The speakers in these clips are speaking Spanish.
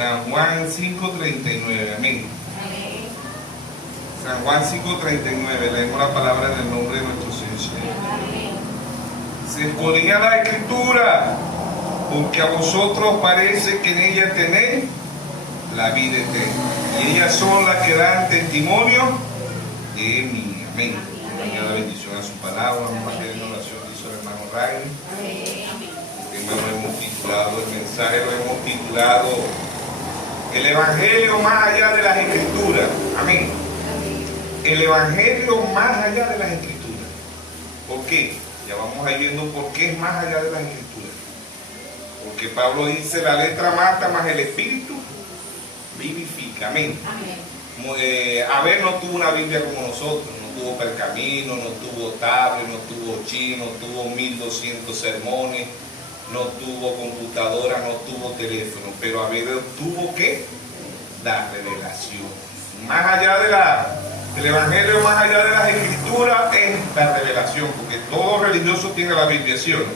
San Juan 5:39, amén. San Juan 5:39, leemos la palabra en el nombre de nuestro Señor. Se escudriña la Escritura, porque a vosotros parece que en ella tenéis la vida eterna, y ellas son las que dan testimonio de mí, amén. La bendición a su palabra, vamos a hacer en oración, dice el hermano Ray. El tema lo hemos titulado, el mensaje lo hemos titulado el Evangelio más allá de las Escrituras, amén. El Evangelio más allá de las Escrituras. ¿Por qué? Ya vamos a ir viendo por qué es más allá de las Escrituras. Porque Pablo dice, la letra mata, más el Espíritu vivifica, amén. Abel no tuvo una Biblia como nosotros, no tuvo pergamino, no tuvo tablet, no tuvo chino, no tuvo 1200 sermones, no tuvo computadora, no tuvo teléfono, pero Abel tuvo que dar revelación. Más allá del Evangelio, más allá de las Escrituras, es la revelación, porque todo religioso tiene la Biblia, ¿sí o no?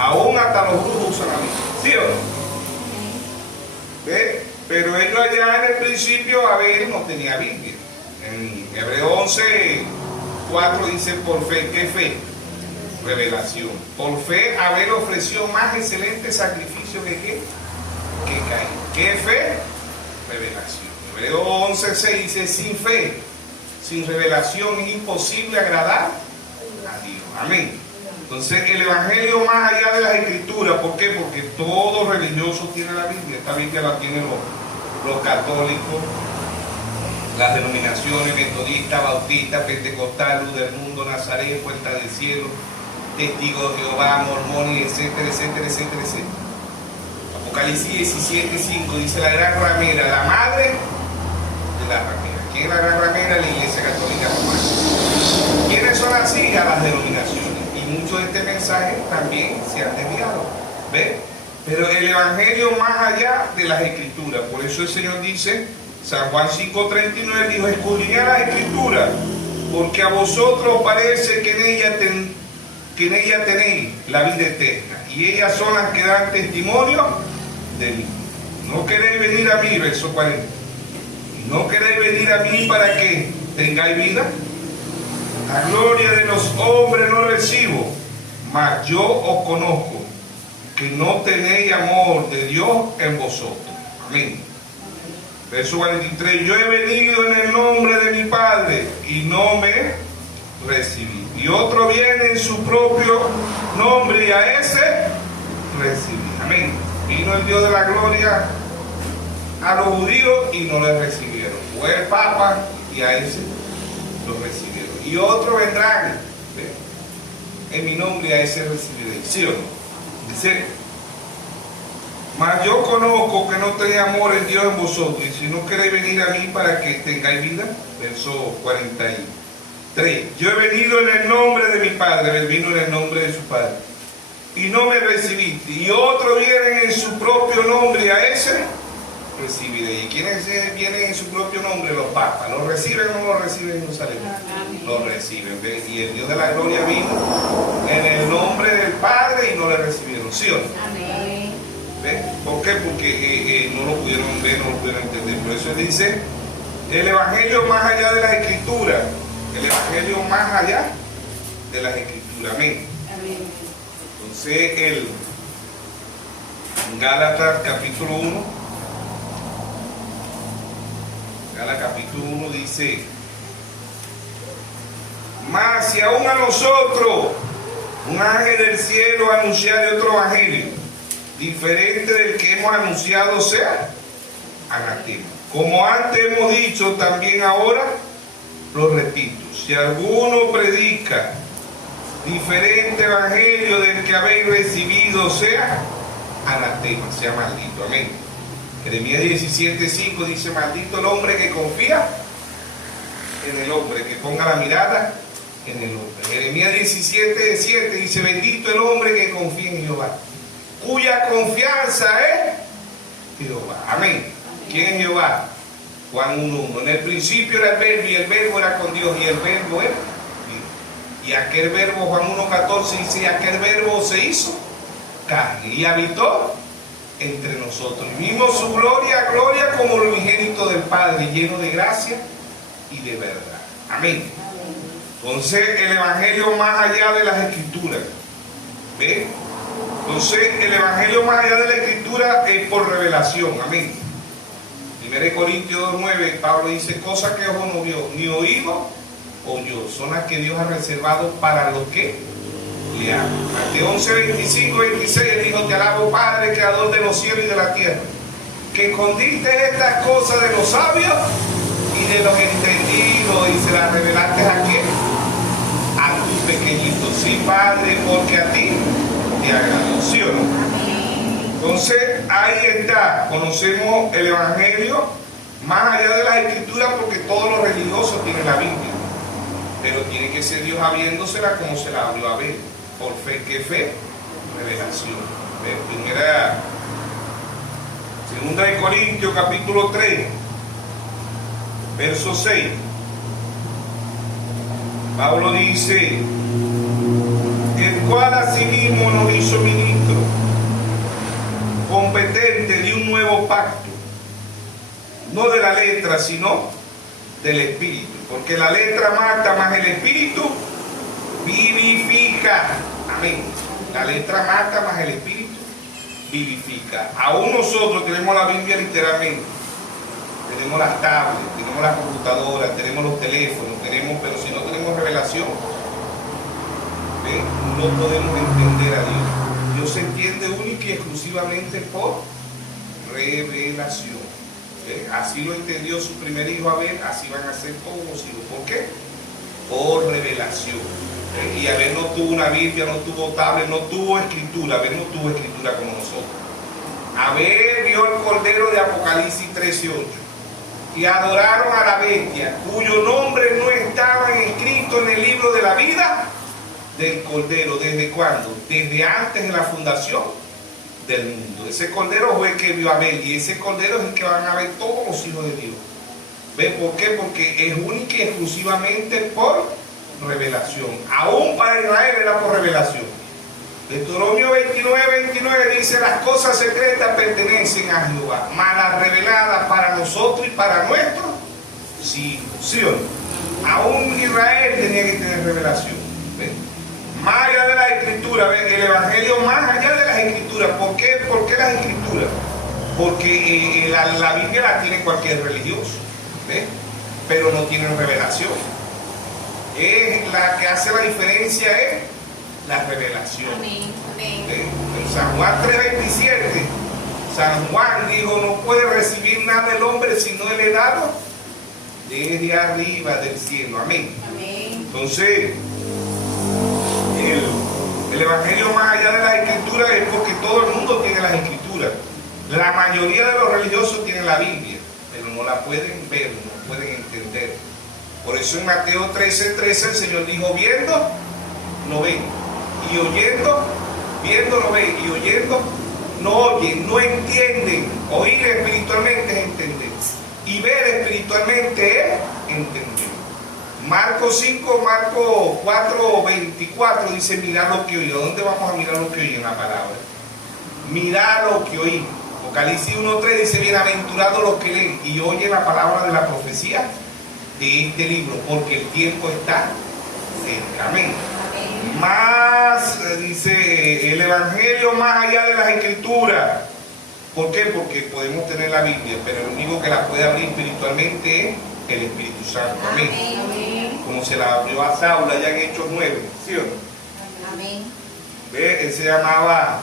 Aún hasta los brujos usan la Biblia, ¿sí o no? ¿Ve? Pero ellos allá en el principio, Abel no tenía Biblia. En Hebreos 11:4 dice, por fe, ¿qué fe? Revelación. Por fe, Abel ofreció más excelente sacrificio que ¿qué? Que Caín. ¿Qué fe? Revelación. Hebreos 11:6 dice, sin fe, sin revelación es imposible agradar a Dios. Amén. Entonces, el Evangelio más allá de las Escrituras, ¿por qué? Porque todo religioso tiene la Biblia. Esta Biblia la tienen los católicos, las denominaciones metodistas, bautistas, pentecostal, luz del mundo, Nazaret, Puerta del Cielo, Testigos de Jehová, mormones, etcétera, etcétera, etcétera, etcétera. Apocalipsis 17:5 dice la gran ramera, la madre de la ramera. ¿Quién es la gran ramera? La Iglesia Católica Romana. ¿Quiénes son las hijas? Las denominaciones. Y muchos de este mensaje también se han desviado. ¿Ve? Pero el Evangelio más allá de las Escrituras. Por eso el Señor dice, San Juan 5:39 dijo, escudriñad las Escrituras, porque a vosotros parece que en ella tenéis la vida eterna, y ellas son las que dan testimonio de mí. No queréis venir a mí, verso 40. No queréis venir a mí para que tengáis vida. La gloria de los hombres no recibo, mas yo os conozco, que no tenéis amor de Dios en vosotros. Amén. Verso 43, yo he venido en el nombre de mi Padre y no me recibí. Y otro viene en su propio nombre y a ese recibí. Amén. Vino el Dios de la gloria a los judíos y no le recibieron. Fue el Papa y a ese lo recibieron. Y otros vendrán, ¿ve? En mi nombre y a ese recibiré. ¿Sí o no? Dice, mas yo conozco que no tenéis amor en Dios en vosotros, y si no queréis venir a mí para que tengáis vida. Verso 43. Yo he venido en el nombre de mi Padre, él vino en el nombre de su Padre, y no me recibiste. Y otros vienen en su propio nombre, y a ese recibiré. ¿Y quiénes vienen en su propio nombre? Los papas. ¿Los reciben o no los reciben en Jerusalén? Los reciben. ¿Ve? Y el Dios de la gloria vino en el nombre del Padre y no le recibieron. ¿Sí o no? Amén. ¿Ve? ¿Por qué? Porque no lo pudieron ver, no lo pudieron entender. Por eso dice el Evangelio más allá de las Escrituras. El Evangelio más allá de las Escrituras. Amén. Amén. Entonces, en Gálatas capítulo 1, Gálatas capítulo 1 dice, mas si aún a nosotros un ángel del cielo anunciare otro evangelio diferente del que hemos anunciado, sea anatema. Como antes hemos dicho, también ahora lo repito, si alguno predica diferente evangelio del que habéis recibido, sea anatema, sea maldito. Amén. Jeremías 17:5 dice, maldito el hombre que confía en el hombre, que ponga la mirada en el hombre. Jeremías 17:7 dice, bendito el hombre que confía en Jehová, cuya confianza es Jehová. Amén. ¿Quién es Jehová? Juan 1:1. En el principio era el verbo y el verbo era con Dios y el verbo era Dios. Y aquel verbo, Juan 1:14 dice, aquel verbo se hizo carne y habitó entre nosotros. Y vimos su gloria, gloria como el unigénito del Padre, lleno de gracia y de verdad. Amén. Entonces, el evangelio más allá de las escrituras. ¿Ve? Entonces, el evangelio más allá de la escritura es por revelación. Amén. 1 Corintios 2:9, Pablo dice: cosas que ojo no vio, ni oído oyó, son las que Dios ha reservado para los que le aman. Mateo 11:25-26, él dijo: te alabo, Padre, creador de los cielos y de la tierra, que escondiste estas cosas de los sabios y de los entendidos y se las revelaste ¿a quién? A tus pequeñitos. Sí, Padre, porque a ti te agradó. ¿Sí o no? Entonces, ahí está. Conocemos el evangelio más allá de las escrituras, porque todos los religiosos tienen la Biblia, pero tiene que ser Dios abriéndosela como se la abrió a Abel. Por fe, ¿qué fe? Revelación. Segunda de Corintios capítulo 3 verso 6, Pablo dice: el cual asimismo nos hizo ministro competente de un nuevo pacto, no de la letra, sino del espíritu, porque la letra mata, más el espíritu vivifica. Amén. La letra mata, más el espíritu vivifica. Aún nosotros tenemos la Biblia literalmente, tenemos las tablets, tenemos las computadoras, tenemos los teléfonos, pero si no tenemos revelación, ¿ve? No podemos entender a Dios. Dios se entiende única y exclusivamente por revelación. ¿Ve? Así lo entendió su primer hijo Abel, así van a ser todos los hijos. ¿Por qué? Por revelación. ¿Ve? Y Abel no tuvo una Biblia, no tuvo tablet, no tuvo escritura. Abel no tuvo escritura como nosotros. Abel vio el cordero de Apocalipsis 13:8 y adoraron a la bestia, cuyo nombre no estaba escrito en el libro de la vida del cordero. ¿Desde cuándo? Desde antes de la fundación del mundo. Ese cordero fue el que vio a Abel, y ese cordero es el que van a ver todos los hijos de Dios. ¿Ven por qué? Porque es única y exclusivamente por revelación. Aún para Israel era por revelación. Deuteronomio 29:29 dice: las cosas secretas pertenecen a Jehová, mas las reveladas para nosotros y para nuestros hijos. ¿Sí o no? Aún Israel tenía que tener revelación. ¿Ven? Más allá de las escrituras, ¿ven? El evangelio más allá de las escrituras. ¿Por qué? ¿Por qué las escrituras? Porque la Biblia la tiene cualquier religioso, ¿ven? Pero no tienen revelación. La que hace la diferencia es la revelación. Amén. Amén. En San Juan 3:27, San Juan dijo: no puede recibir nada el hombre si no le he dado desde arriba del cielo. Amén. Amén. Entonces, el evangelio más allá de las escrituras es porque todo el mundo tiene las escrituras. La mayoría de los religiosos tienen la Biblia, pero no la pueden ver, no pueden entender. Por eso en Mateo 13:13 el Señor dijo: viendo, no ven, y oyendo, viendo, no ven, y oyendo, no oyen, no entienden. Oír espiritualmente es entender, y ver espiritualmente es entender. Marcos 4:24 dice: mirad lo que oí. ¿A dónde vamos a mirar lo que oí en la palabra? Mirad lo que oí. Apocalipsis 1:3 dice: bienaventurados los que leen y oyen la palabra de la profecía de este libro, porque el tiempo está cerca. Amén. Más, dice el evangelio más allá de las escrituras. ¿Por qué? Porque podemos tener la Biblia, pero el único que la puede abrir espiritualmente es el Espíritu Santo. Amén. Amén. Como se la abrió a Saulo allá en Hechos 9, ¿sí o no? Amén. ¿Ve? Él se llamaba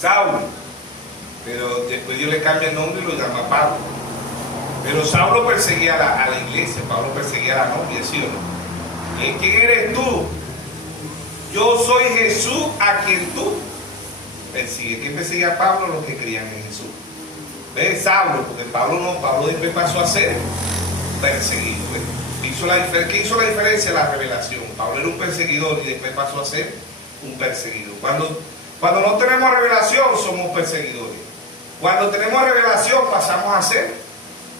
Saulo, pero después Dios le cambia el nombre y lo llama Pablo. Pero Saulo perseguía a la iglesia, Pablo perseguía a la novia, ¿sí o no? ¿Y quién eres tú? Yo soy Jesús a quien tú persigues. ¿Quién perseguía a Pablo? Los que creían en Jesús. ¿Ves? Saulo, porque Pablo no, Pablo después pasó a ser perseguido. ¿Ves? ¿Qué hizo la diferencia? La revelación. Pablo era un perseguidor y después pasó a ser un perseguido. Cuando no tenemos revelación, somos perseguidores. Cuando tenemos revelación, pasamos a ser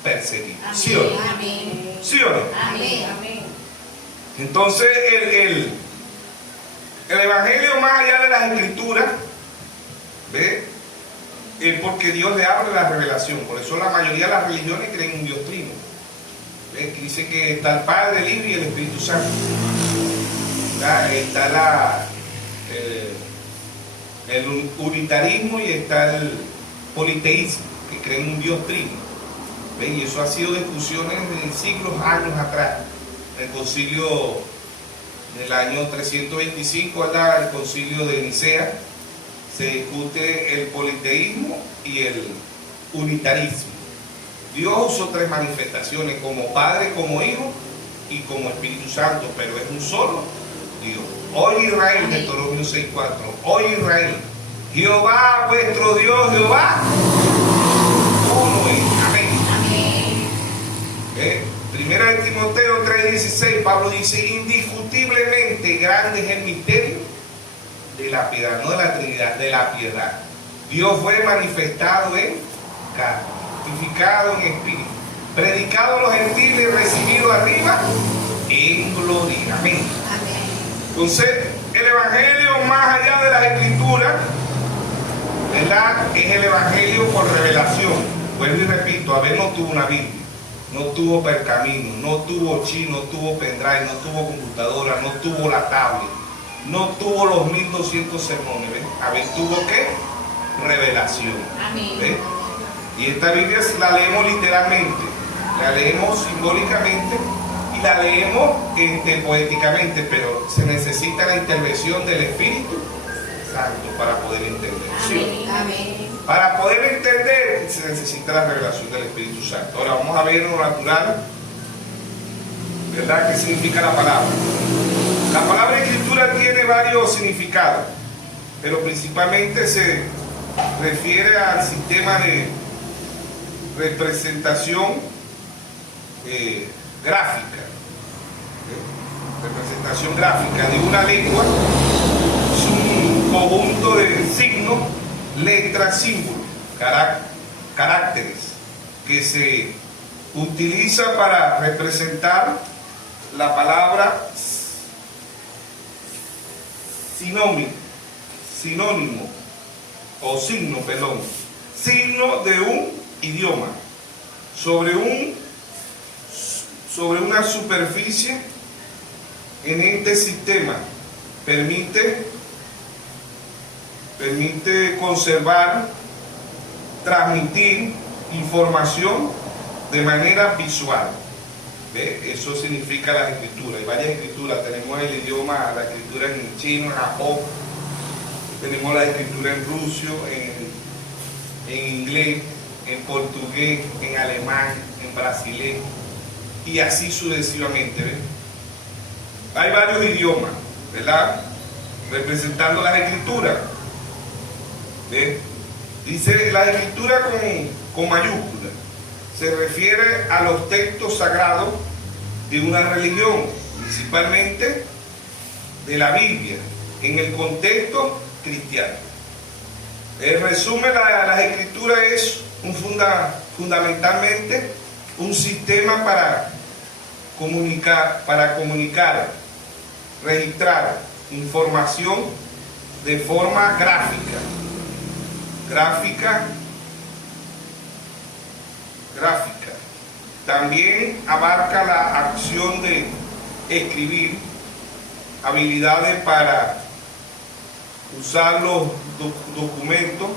perseguidos. Amén. ¿Sí o no? Amén. ¿Sí o no? Amén. Amén. Entonces, el evangelio más allá de las escrituras, ¿ve? porque Dios le abre la revelación. Por eso la mayoría de las religiones creen en un Dios trino. ¿Ves? Que dice que está el Padre, el Hijo y el Espíritu Santo. Está el unitarismo y está el politeísmo, que creen en un Dios trino. ¿Ves? Y eso ha sido discusiones de siglos, años atrás. El concilio del año 325, ¿verdad? El concilio de Nicea, se discute el politeísmo y el unitarismo. Dios usó tres manifestaciones, como Padre, como Hijo y como Espíritu Santo, pero es un solo Dios. Hoy Israel, Deuteronomio 6:4, hoy Israel, Jehová vuestro Dios, Jehová, uno es. Amén. Primera de Timoteo 3:16, Pablo dice, indiscutiblemente grande es el misterio de la piedad, no de la Trinidad, de la piedad. Dios fue manifestado en carne, vivificado en espíritu, predicado a los gentiles, recibido arriba en gloria. Amén. Entonces, el Evangelio, más allá de las Escrituras, ¿verdad?, es el Evangelio por revelación. Vuelvo y repito, Abel no tuvo una Biblia, no tuvo pergamino, no tuvo chip, no tuvo pendrive, no tuvo computadora, no tuvo la tablet, no tuvo los 1200 sermones. ¿Ves? Abel tuvo ¿qué? Revelación. ¿Ves? Y esta Biblia la leemos literalmente, la leemos simbólicamente y la leemos poéticamente, pero se necesita la intervención del Espíritu Santo para poder entender. ¿Sí? Amén. Para poder entender se necesita la revelación del Espíritu Santo. Ahora vamos a ver en lo natural, ¿verdad?, qué significa la palabra. La palabra escritura tiene varios significados, pero principalmente se refiere al sistema de representación gráfica. Representación gráfica de una lengua. Es un conjunto de signos, letras, símbolos, caracteres que se utiliza para representar la palabra sinónimo o signo, perdón, signo de un idioma sobre una superficie. En este sistema permite conservar, transmitir información de manera visual. ¿Ve? Eso significa las escrituras. Hay varias escrituras. Tenemos el idioma, la escritura en chino, en Japón. Tenemos la escritura en ruso, en inglés, en portugués, en alemán, en brasilero y así sucesivamente. ¿Ve? Hay varios idiomas, ¿verdad?, representando las escrituras. ¿Ve? Dice la escritura con mayúsculas. Se refiere a los textos sagrados de una religión, principalmente de la Biblia, en el contexto cristiano. El resumen de las escrituras es fundamentalmente un sistema para comunicar, registrar información de forma gráfica. También abarca la acción de escribir, habilidades para usar los documentos,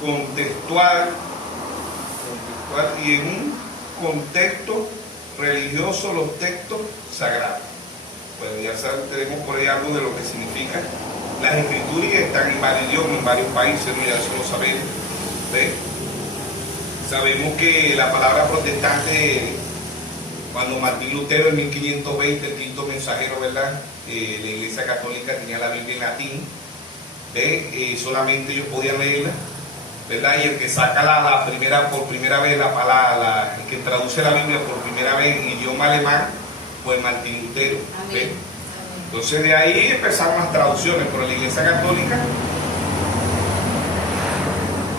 contextual y en un contexto religioso los textos sagrados. Bueno, ya saben, tenemos por ahí algo de lo que significa las escrituras y están en varios idiomas, en varios países, ¿no? Ya eso lo sabemos. ¿Ve? Sabemos que la palabra protestante, cuando Martín Lutero en 1520, el quinto mensajero, ¿verdad?, la Iglesia Católica tenía la Biblia en latín. ¿Ve? Solamente ellos podían leerla, ¿verdad? Y el que saca por primera vez la palabra, el que traduce la Biblia por primera vez en idioma alemán, fue Martín Lutero. ¿Ve? Entonces de ahí empezaron las traducciones, pero la Iglesia Católica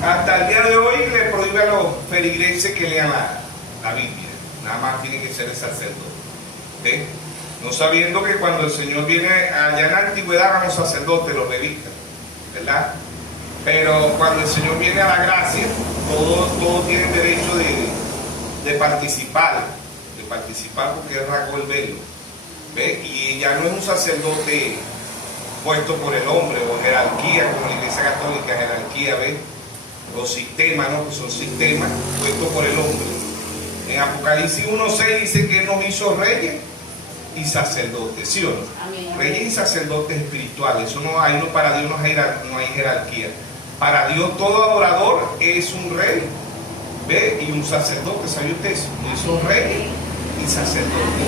hasta el día de hoy le prohíbe a los feligreses que lean la Biblia. Nada más tiene que ser el sacerdote. ¿Ve? No sabiendo que cuando el Señor viene allá en la antigüedad eran los sacerdotes, los levitas, ¿verdad? Pero cuando el Señor viene a la gracia, todos tienen derecho de participar porque Él rasgó el velo. ¿Ve? Y ya no es un sacerdote puesto por el hombre o jerarquía, como la Iglesia Católica, jerarquía, ¿ve? O sistemas, ¿no? Que son sistemas puestos por el hombre. En Apocalipsis 1:6 dice que Él nos hizo reyes y sacerdotes, ¿sí o no? Amén. Reyes y sacerdotes espirituales. Eso no hay, no, para Dios no hay jerarquía. Para Dios todo adorador es un rey, ¿ve? Y un sacerdote, ¿sabe usted eso? Son reyes y sacerdotes,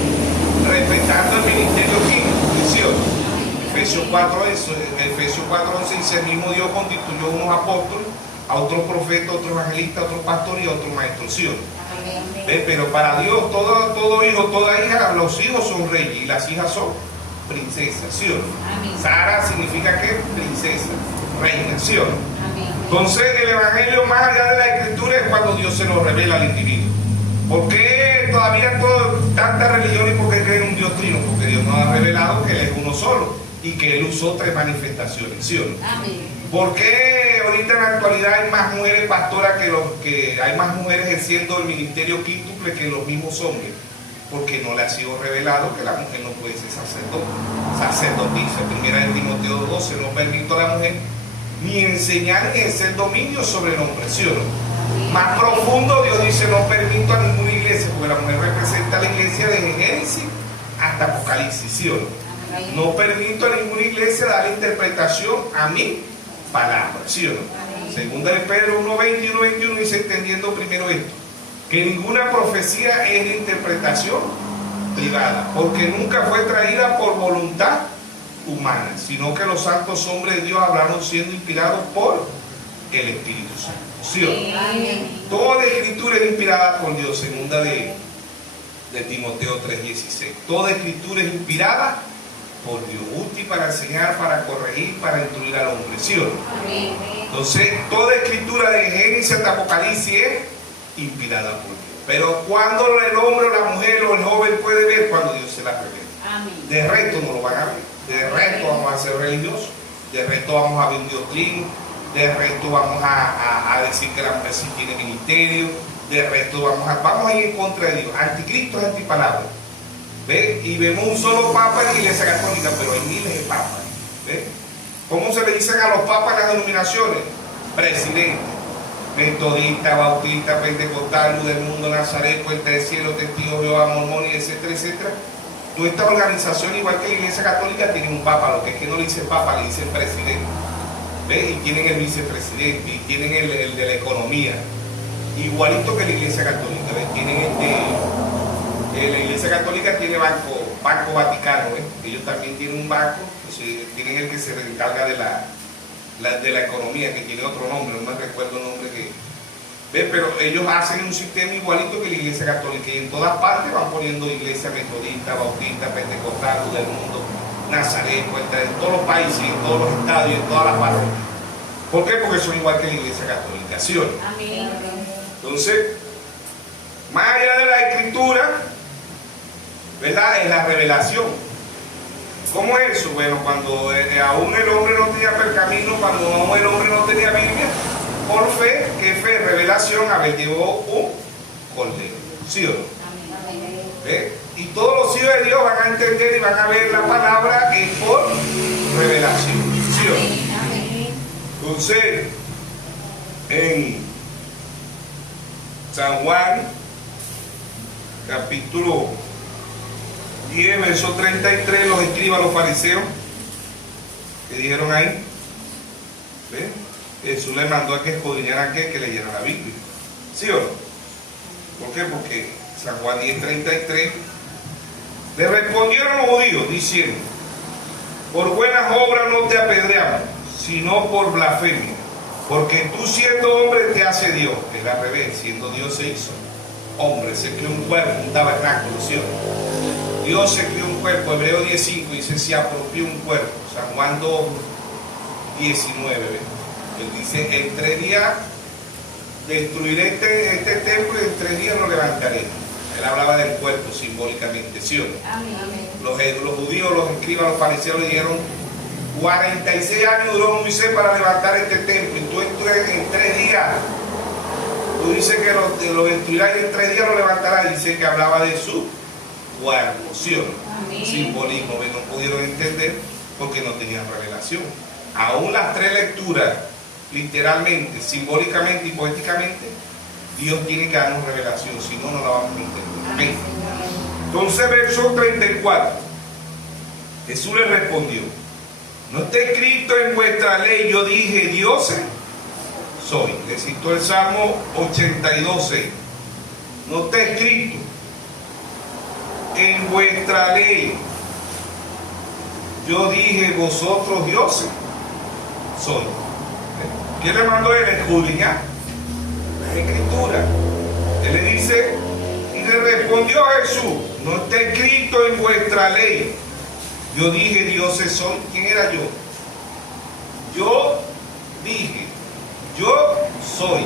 respetando el ministerio químico, ¿sí o no? Efesios 4:11 dice: el mismo Dios constituyó unos apóstoles, a otros profetas, otros evangelistas, otros pastores y otros maestros, ¿sí o no? ¿Ve? Pero para Dios todo hijo, toda hija, los hijos son reyes y las hijas son princesas, ¿sí o no? Sara significa que princesa, reina, ¿sí o no? Entonces el evangelio más allá de la escritura es cuando Dios se lo revela al individuo. ¿Por qué todavía tantas religiones? ¿Por qué creen un Dios trino? Porque Dios nos ha revelado que Él es uno solo y que Él usó 3 manifestaciones, ¿sí o no? Amén. ¿Por qué ahorita en la actualidad hay más mujeres pastoras que hay más mujeres ejerciendo el ministerio quíntuple que los mismos hombres? Porque no le ha sido revelado que la mujer no puede ser sacerdotisa. Primera de Timoteo 12, no permito a la mujer ni enseñar ni ejercer dominio sobre el hombre, ¿sí o no? Más profundo, Dios dice: no permito a ninguna iglesia, porque la mujer representa a la iglesia desde Génesis hasta Apocalipsis, ¿sí o no? No permito a ninguna iglesia dar interpretación a mi palabra, ¿sí o no? Segunda de Pedro 1:20 y 1:21 dice: entendiendo primero esto, que ninguna profecía es de interpretación privada, porque nunca fue traída por voluntad humana, sino que los santos hombres de Dios hablaron siendo inspirados por el Espíritu Santo, ¿sí o no? Toda escritura es inspirada por Dios, segunda de Timoteo 3:16. Toda escritura es inspirada por Dios, útil para enseñar, para corregir, para instruir al hombre, ¿sí o no? Entonces, toda escritura de Génesis hasta Apocalipsis es inspirada por Dios. Pero cuando el hombre o la mujer o el joven puede ver, cuando Dios se la revela. De resto no lo van a ver. De resto vamos a ser religiosos. De resto vamos a ver un Dios trino. De resto vamos a decir que la mujer sí tiene ministerio. De resto vamos a ir en contra de Dios. Anticristo es antipalabra. ¿Ve? Y vemos un solo papa en la Iglesia Católica, pero hay miles de papas. ¿Ve? ¿Cómo se le dicen a los papas en las denominaciones? Presidente, metodista, bautista, pentecostal, luz del mundo, Nazaret, Puente del Cielo, Testigo de Jehová, mormones, etcétera, etcétera. Toda esta organización, igual que la Iglesia Católica, tiene un papa. Lo que es que no le dicen papa, le dicen presidente. ¿Ve? Y tienen el vicepresidente, y tienen el de la economía. Igualito que la Iglesia Católica. ¿Ve? Tienen la Iglesia Católica tiene Banco Vaticano, ¿eh? Ellos también tienen un banco, tienen el que se encarga de la economía, que tiene otro nombre, no me recuerdo el nombre que... ¿Ve? Pero ellos hacen un sistema igualito que la Iglesia Católica, y en todas partes van poniendo iglesia metodista, bautista, pentecostal, del mundo, Nazaret, en todos los países, en todos los estadios, en todas las parroquias. ¿Por qué? Porque son igual que la Iglesia Católica, ¿sí o no? Amén. Entonces, más allá de la escritura, ¿verdad? Es la revelación. ¿Cómo es eso? Bueno, cuando aún el hombre no tenía pergamino, cuando aún el hombre no tenía Biblia, por fe, ¿qué fe? Revelación, Abel llevó un cordero, ¿sí o no? ¿Ve? Y todos los hijos de Dios van a entender y van a ver la palabra es por revelación, ¿sí o no? Entonces, en San Juan, capítulo 10, verso 33, los escribas, los fariseos, que dijeron ahí, ¿ven? Jesús le mandó a que escudriñaran que leyeran la Biblia, ¿sí o no? ¿Por qué? Porque San Juan 10:33, le respondieron los judíos diciendo: por buenas obras no te apedreamos, sino por blasfemia, porque tú siendo hombre te hace Dios. Es al revés, siendo Dios se hizo hombre, se creó un cuerpo, un tabernáculo, ¿sí o no? Dios se creó un cuerpo. Hebreo 10:5 dice: se apropió un cuerpo. San Juan 2:19, él dice: en 3 días destruiré este templo y en 3 días lo levantaré. Él hablaba del cuerpo simbólicamente, ¿sí o no? Amén. Los judíos, los escribas, los fariseos le dijeron, 46 años duró Moisés para levantar este templo, y tú en 3 días, tú dices que lo destruirás y en 3 días lo levantarás. Dice que hablaba de su cuerpo, ¿sí o no? Amén. Simbolismo, que no pudieron entender porque no tenían revelación. Aún las 3 lecturas, literalmente, simbólicamente y poéticamente, Dios tiene que darnos revelación, si no, no la vamos a entender. Amén. Entonces, verso 34, Jesús le respondió, no está escrito en vuestra ley, yo dije, dioses soy. Le citó el Salmo 82:6. No está escrito en vuestra ley, yo dije, vosotros dioses soy. ¿Quién le mandó él? Escudriñar las escrituras. Él le dice, y le respondió Jesús, no está escrito en vuestra ley, yo dije, dioses soy. ¿Quién era yo? Yo dije, yo soy.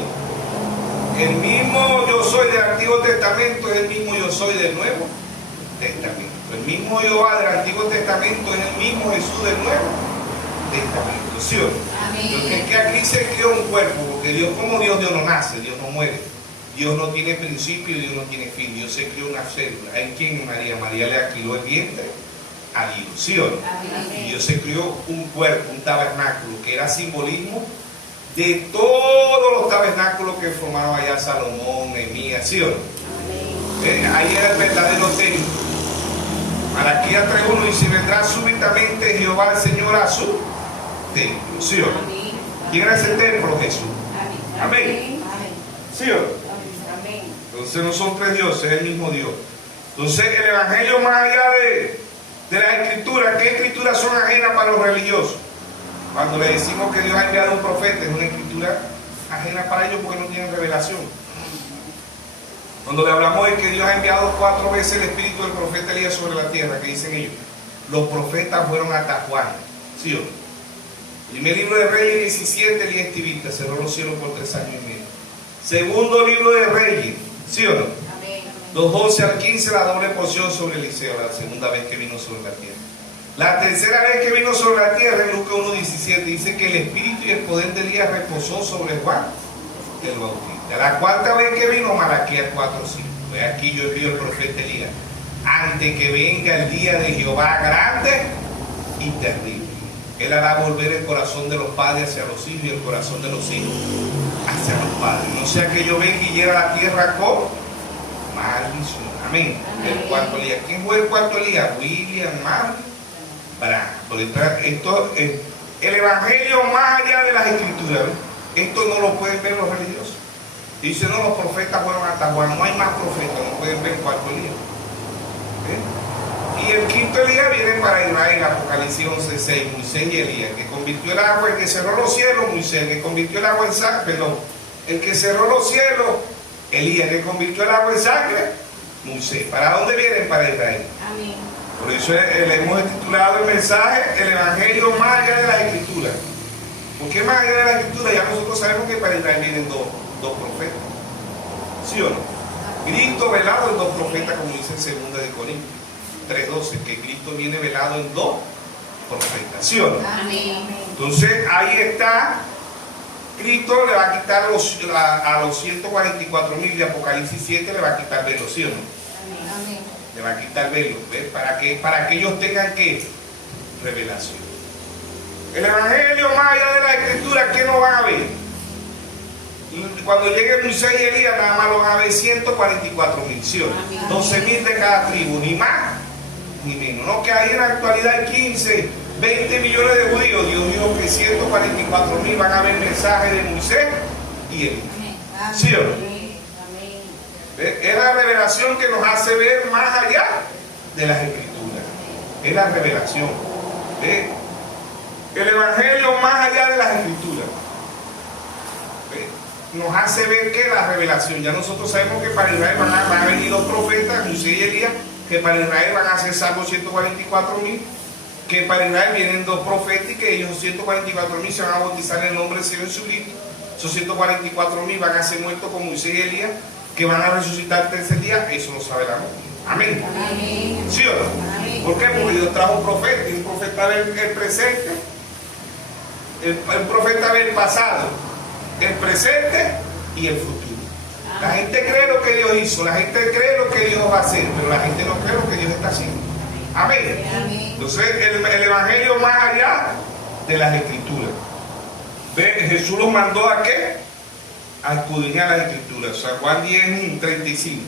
El mismo yo soy del Antiguo Testamento es el mismo yo soy del Nuevo Testamento. El mismo Jehová del Antiguo Testamento es el mismo Jesús del Nuevo Testamento. ¿Sí o no? Amén. Porque aquí se creó un cuerpo, porque Dios, como Dios no nace, Dios no muere. Dios no tiene principio, Dios no tiene fin. Dios se creó una célula. ¿En quién? María. María le alquiló el vientre a Dios, ¿sí o no? Amén. Y Dios se creó un cuerpo, un tabernáculo, que era simbolismo de todos los tabernáculos que formaron allá Salomón, Nehemías, ¿sí o no? Ahí era el verdadero templo. Malaquías 3:1 dice, vendrá súbitamente Jehová el Señor a su templo, ¿sí o no? Amén. ¿Quién era ese templo? Jesús. Amén. ¿Sí o no? Amén. Entonces no son 3 dioses, es el mismo Dios. Entonces el Evangelio, más allá de las escrituras, ¿qué escrituras son ajenas para los religiosos? Cuando le decimos que Dios ha enviado un profeta, es una escritura ajena para ellos porque no tienen revelación. Cuando le hablamos de que Dios ha enviado 4 veces el espíritu del profeta Elías sobre la tierra, que dicen ellos, los profetas fueron hasta Juan, ¿sí o no? Primer libro de Reyes 17, Elías Tibita cerró los cielos por 3 años y medio. Segundo libro de Reyes, ¿sí o no? Amén. 2:12 al 15, la doble porción sobre Eliseo, la segunda vez que vino sobre la tierra. La tercera vez que vino sobre la tierra, en Lucas 1:17, dice que el espíritu y el poder de Elías reposó sobre Juan el Bautista. La cuarta vez que vino, Malaquías 4:5. Pues aquí yo envío el profeta Elías, antes que venga el día de Jehová grande y terrible. Él hará volver el corazón de los padres hacia los hijos y el corazón de los hijos hacia los padres. No sea que yo venga y hiera la tierra con maldición. Amén. El cuarto Elías. ¿Quién fue el cuarto Elías? William Branham. Esto es el Evangelio más allá de las escrituras. Esto no lo pueden ver los religiosos. Dicen, no, los profetas fueron hasta Juan. No hay más profetas, no pueden ver el cuarto Elías. Y el quinto Elías viene para Israel, Apocalipsis 11:6, Moisés y Elías, que convirtió el agua, el que cerró los cielos, Moisés, el que convirtió el agua en sangre, perdón, el que cerró los cielos, Elías, que convirtió el agua en sangre, Moisés. ¿Para dónde vienen? Para Israel. Amén. Por eso le hemos titulado el mensaje, el Evangelio más allá de las Escrituras. ¿Por qué más allá de las Escrituras? Ya nosotros sabemos que para Israel vienen dos profetas. ¿Sí o no? Cristo velado en 2 profetas, como dice en 2 de Corintios 3:12, que Cristo viene velado en 2 profetas. ¿Sí o no? Amén. Entonces ahí está. Cristo le va a quitar a los 144,000 de Apocalipsis 7, le va a quitar velo, ¿sí o no? Amén. Le va a quitar velo, ¿ves? Para que ellos tengan ¿qué? Revelación. El Evangelio más allá de la Escritura, ¿qué no van a ver? Cuando llegue Moisés y Elías, nada más lo van a ver 144,000, ¿sí o no? 12,000 de cada tribu, ni más ni menos. No que ahí en la actualidad hay 15, 20 millones de judíos. Dios dijo que 144,000 van a ver mensajes de Moisés y Elías. ¿Sí o no? Amén. Es la revelación que nos hace ver más allá de las Escrituras. Es la revelación. El Evangelio más allá de las Escrituras. Nos hace ver que la revelación. Ya nosotros sabemos que para Israel van a venir 2 profetas, Moisés y Elías, que para Israel van a ser salvos 144,000, que para Israel vienen 2 profetas y que ellos 144,000 se van a bautizar en el nombre del Señor Jesucristo. Esos 144,000 van a ser muertos con Moisés y Elías que van a resucitar el tercer día, eso lo sabe la Biblia. Amén. Amén. ¿Sí o no? Amén. ¿Por qué? Porque Dios trajo un profeta, y un profeta ve el presente, el profeta ve el pasado, el presente y el futuro. La gente cree lo que Dios hizo, la gente cree lo que Dios va a hacer, pero la gente no cree lo que Dios está haciendo. Amén. Amén. Entonces el evangelio más allá de las escrituras. ¿Ve? Jesús los mandó ¿a qué? A escudriñar las escrituras. O sea, Juan 10:35.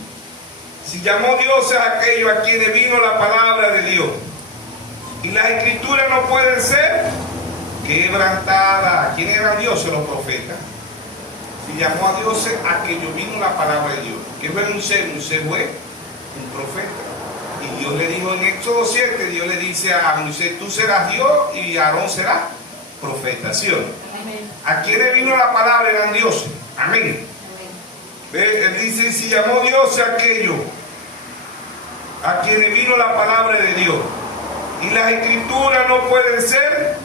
Si llamó Dios a aquellos a quienes vino la palabra de Dios, y las escrituras no pueden ser quebrantadas. ¿Quién era Dios? Los profetas. Si llamó a Dios a aquellos vino la palabra de Dios. ¿Qué fue Moisés? Moisés fue un profeta. Y Dios le dijo en Éxodo 7, Dios le dice a Moisés, tú serás Dios y Aarón será profeta. ¿Sí o no? Amén. ¿A quienes vino la palabra? Eran dioses. Amén. ¿Ve? Él dice, si llamó Dios a aquellos a quienes vino la palabra de Dios, y las escrituras no pueden ser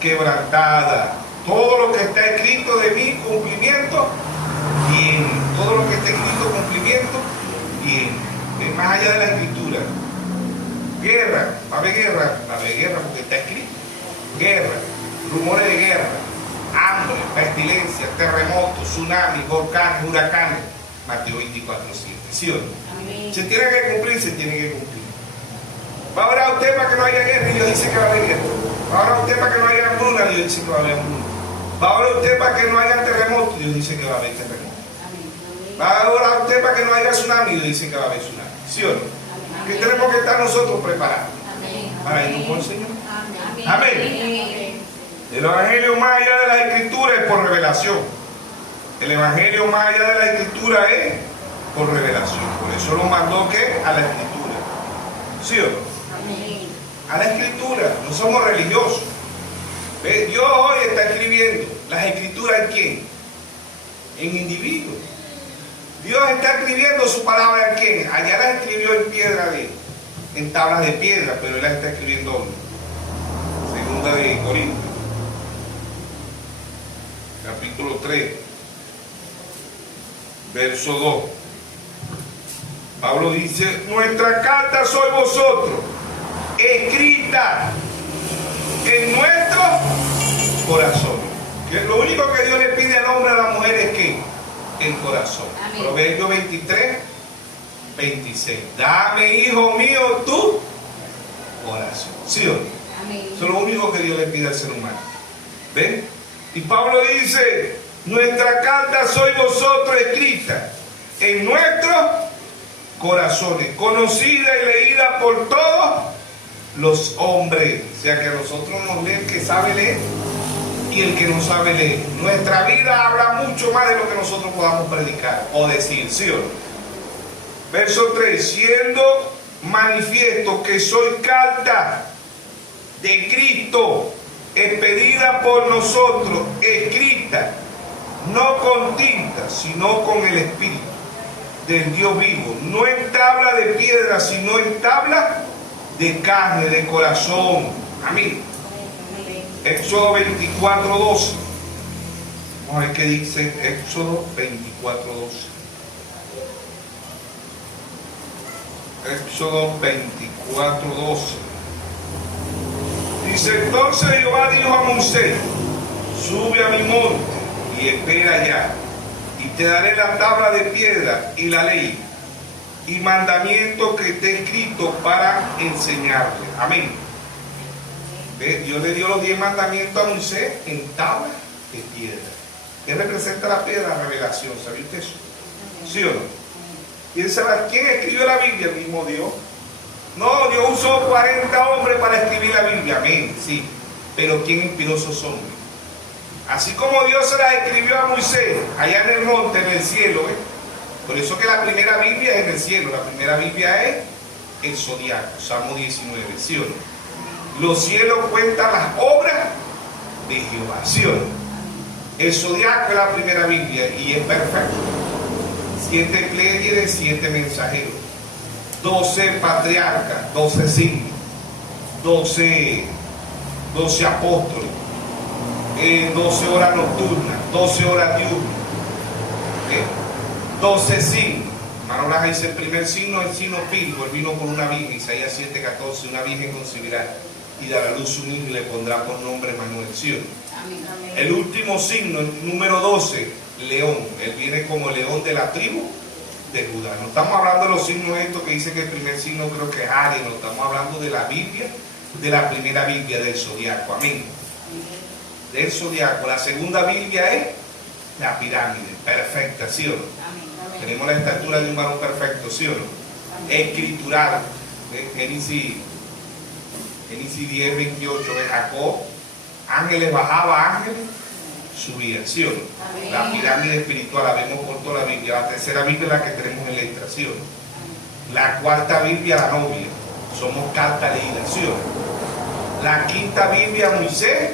quebrantadas. Todo lo que está escrito de mí, cumplimiento, bien. Todo lo que está escrito, cumplimiento, bien. Es más allá de la escritura. Guerra, va a haber guerra porque está escrito. Guerra, rumores de guerra, hambre, pestilencia, terremotos, tsunamis, volcanes, huracanes. Mateo 24:7. ¿Sí o no? Amén. Se tiene que cumplir, se tiene que cumplir. Va a orar usted para que no haya guerra y Dios dice que va a haber guerra. Va a orar usted para que no haya hambruna, Dios dice que va a haber hambruna. Va a orar usted para que no haya terremoto, Dios dice que va a haber terremoto. Amén. Va a orar usted para que no haya tsunami, Dios dice que va a haber tsunami. ¿Sí o no? Que Amén. tenemos que estar nosotros preparados Amén. para ir con el Señor. Amén. Amén. El evangelio más allá de las escrituras es por revelación. El evangelio más allá de la escritura es por revelación. Por eso lo mandó ¿qué? A la escritura. ¿Sí o no? Amén. A la escritura. No somos religiosos. ¿Ve? Dios hoy está escribiendo las escrituras en quién? En individuos. Dios está escribiendo su palabra en quién? Allá las escribió en piedra en tablas de piedra, pero él las está escribiendo hoy. Segunda de Corintios, capítulo 3, verso 2. Pablo dice, nuestra carta sois vosotros, escrita en nuestro corazón. Que lo único que Dios le pide al hombre y a la mujer es que el corazón. Amén. Proverbios 23:26. Dame, hijo mío, tu corazón. ¿Sí o no? Amén. Eso es lo único que Dios le pide al ser humano. ¿Ven? Y Pablo dice, nuestra carta sois vosotros escrita en nuestros corazones, conocida y leída por todos los hombres. O sea que a nosotros nos lee el que sabe leer y el que no sabe leer. Nuestra vida habla mucho más de lo que nosotros podamos predicar o decir, ¿sí o no? Verso 3, siendo manifiesto que soy carta de Cristo, expedida por nosotros, escrita, no con tinta, sino con el Espíritu del Dios vivo, no en tabla de piedra, sino en tabla de carne, de corazón. Amén. Éxodo 24:12. Vamos a ver qué dice Éxodo 24:12. Éxodo 24:12. Dice, entonces Jehová dijo a Moisés, sube a mi monte y espera allá, y te daré la tabla de piedra y la ley y mandamiento que esté escrito para enseñarte. Amén. ¿Ve? Dios le dio los 10 mandamientos a Moisés en tabla de piedra. ¿Qué representa la piedra? La revelación. ¿Sabía usted eso? ¿Sí o no? ¿Quién sabe? ¿Quién escribió la Biblia? El mismo Dios. No, Dios usó 40 hombres para escribir la Biblia. Amén, sí. Pero ¿quién inspiró a esos hombres? Así como Dios se las escribió a Moisés, allá en el monte, en el cielo. Por eso que la primera Biblia es en el cielo. La primera Biblia es el zodiaco, Salmo 19, ¿sí o no? Los cielos cuentan las obras de Jehová, ¿sí o no? El zodiaco es la primera Biblia y es perfecto. 7 pléyades, 7 mensajeros. 12 patriarcas, 12 signos, 12 apóstoles, 12 horas nocturnas, 12 horas diurnas, 12 signos, Hermano Laja dice, el primer signo es el signo Pirgo, él vino con una virgen, Isaías 7:14, una virgen concebirá y dará a luz un hijo y le pondrá por nombre Manuel. ¿Sí? Amén. El último signo, el número 12, león, él viene como león de la tribu de Judá. No estamos hablando de los signos estos que dice que el primer signo creo que es Aries, no estamos hablando de la Biblia, de la primera Biblia del zodiaco, amén. Del zodiaco, la segunda Biblia es la pirámide, perfecta, ¿sí o no? Amén. Tenemos la estatura de un varón perfecto, ¿sí o no? Escritural, Génesis 10:28, de Jacob, ángeles bajaba, ángeles subía, ¿sí o no? Amén. La pirámide espiritual la vemos por toda la Biblia. La tercera Biblia es la que tenemos en letra, ¿sí o no? La cuarta Biblia, la novia, somos carta leída, ¿sí o no? La quinta Biblia, Moisés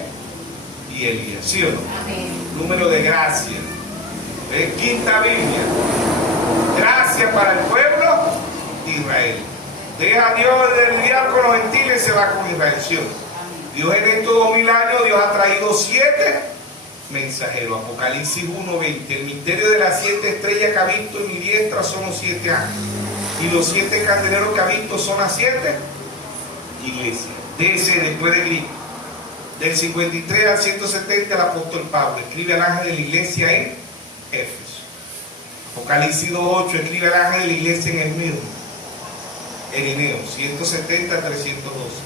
y Elías, ¿sí o no? Amén. Número de gracia. Quinta Biblia, gracia para el pueblo de Israel. Deja a Dios de lidiar con los gentiles y se va con Israel, ¿sí o no? Dios en estos 2000 años, Dios ha traído 7 mensajeros. Apocalipsis 1:20. El misterio de las 7 estrellas que ha visto en mi diestra son los 7 ángeles. Y los 7 candeleros que ha visto son las 7 iglesias. DC, después de Cristo. Del 53 al 170, el apóstol Pablo escribe al ángel de la iglesia en Éfeso. Apocalipsis 2:8, escribe al ángel de la iglesia en Esmirna, Irineo, 170 al 312.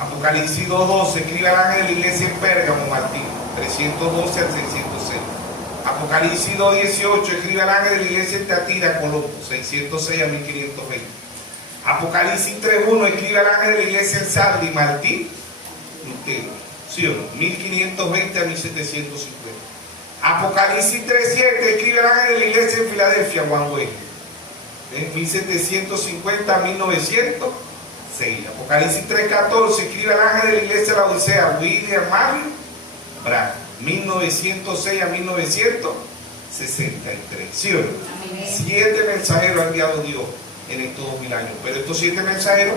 Apocalipsis 2:12, escribe al ángel de la iglesia en Pérgamo, Martín, 312 al 606. Apocalipsis 2:18, escribe al ángel de la iglesia en Teatira, Colombo, 606 a 1520. Apocalipsis 3:1, escribe al ángel de la iglesia en Sardi, Martín, Lutero, ¿sí o no? 1520 a 1750. Apocalipsis 3:7, escribe al ángel de la iglesia en Filadelfia, Juan Wesley, 1750 a 1906. Apocalipsis 3:14, escribe al ángel de la iglesia de la Odisea, William Marion Branham, 1906 a 1963. ¿Sí o no? 7 mensajeros ha enviado Dios en estos 2000 años. Pero estos 7 mensajeros,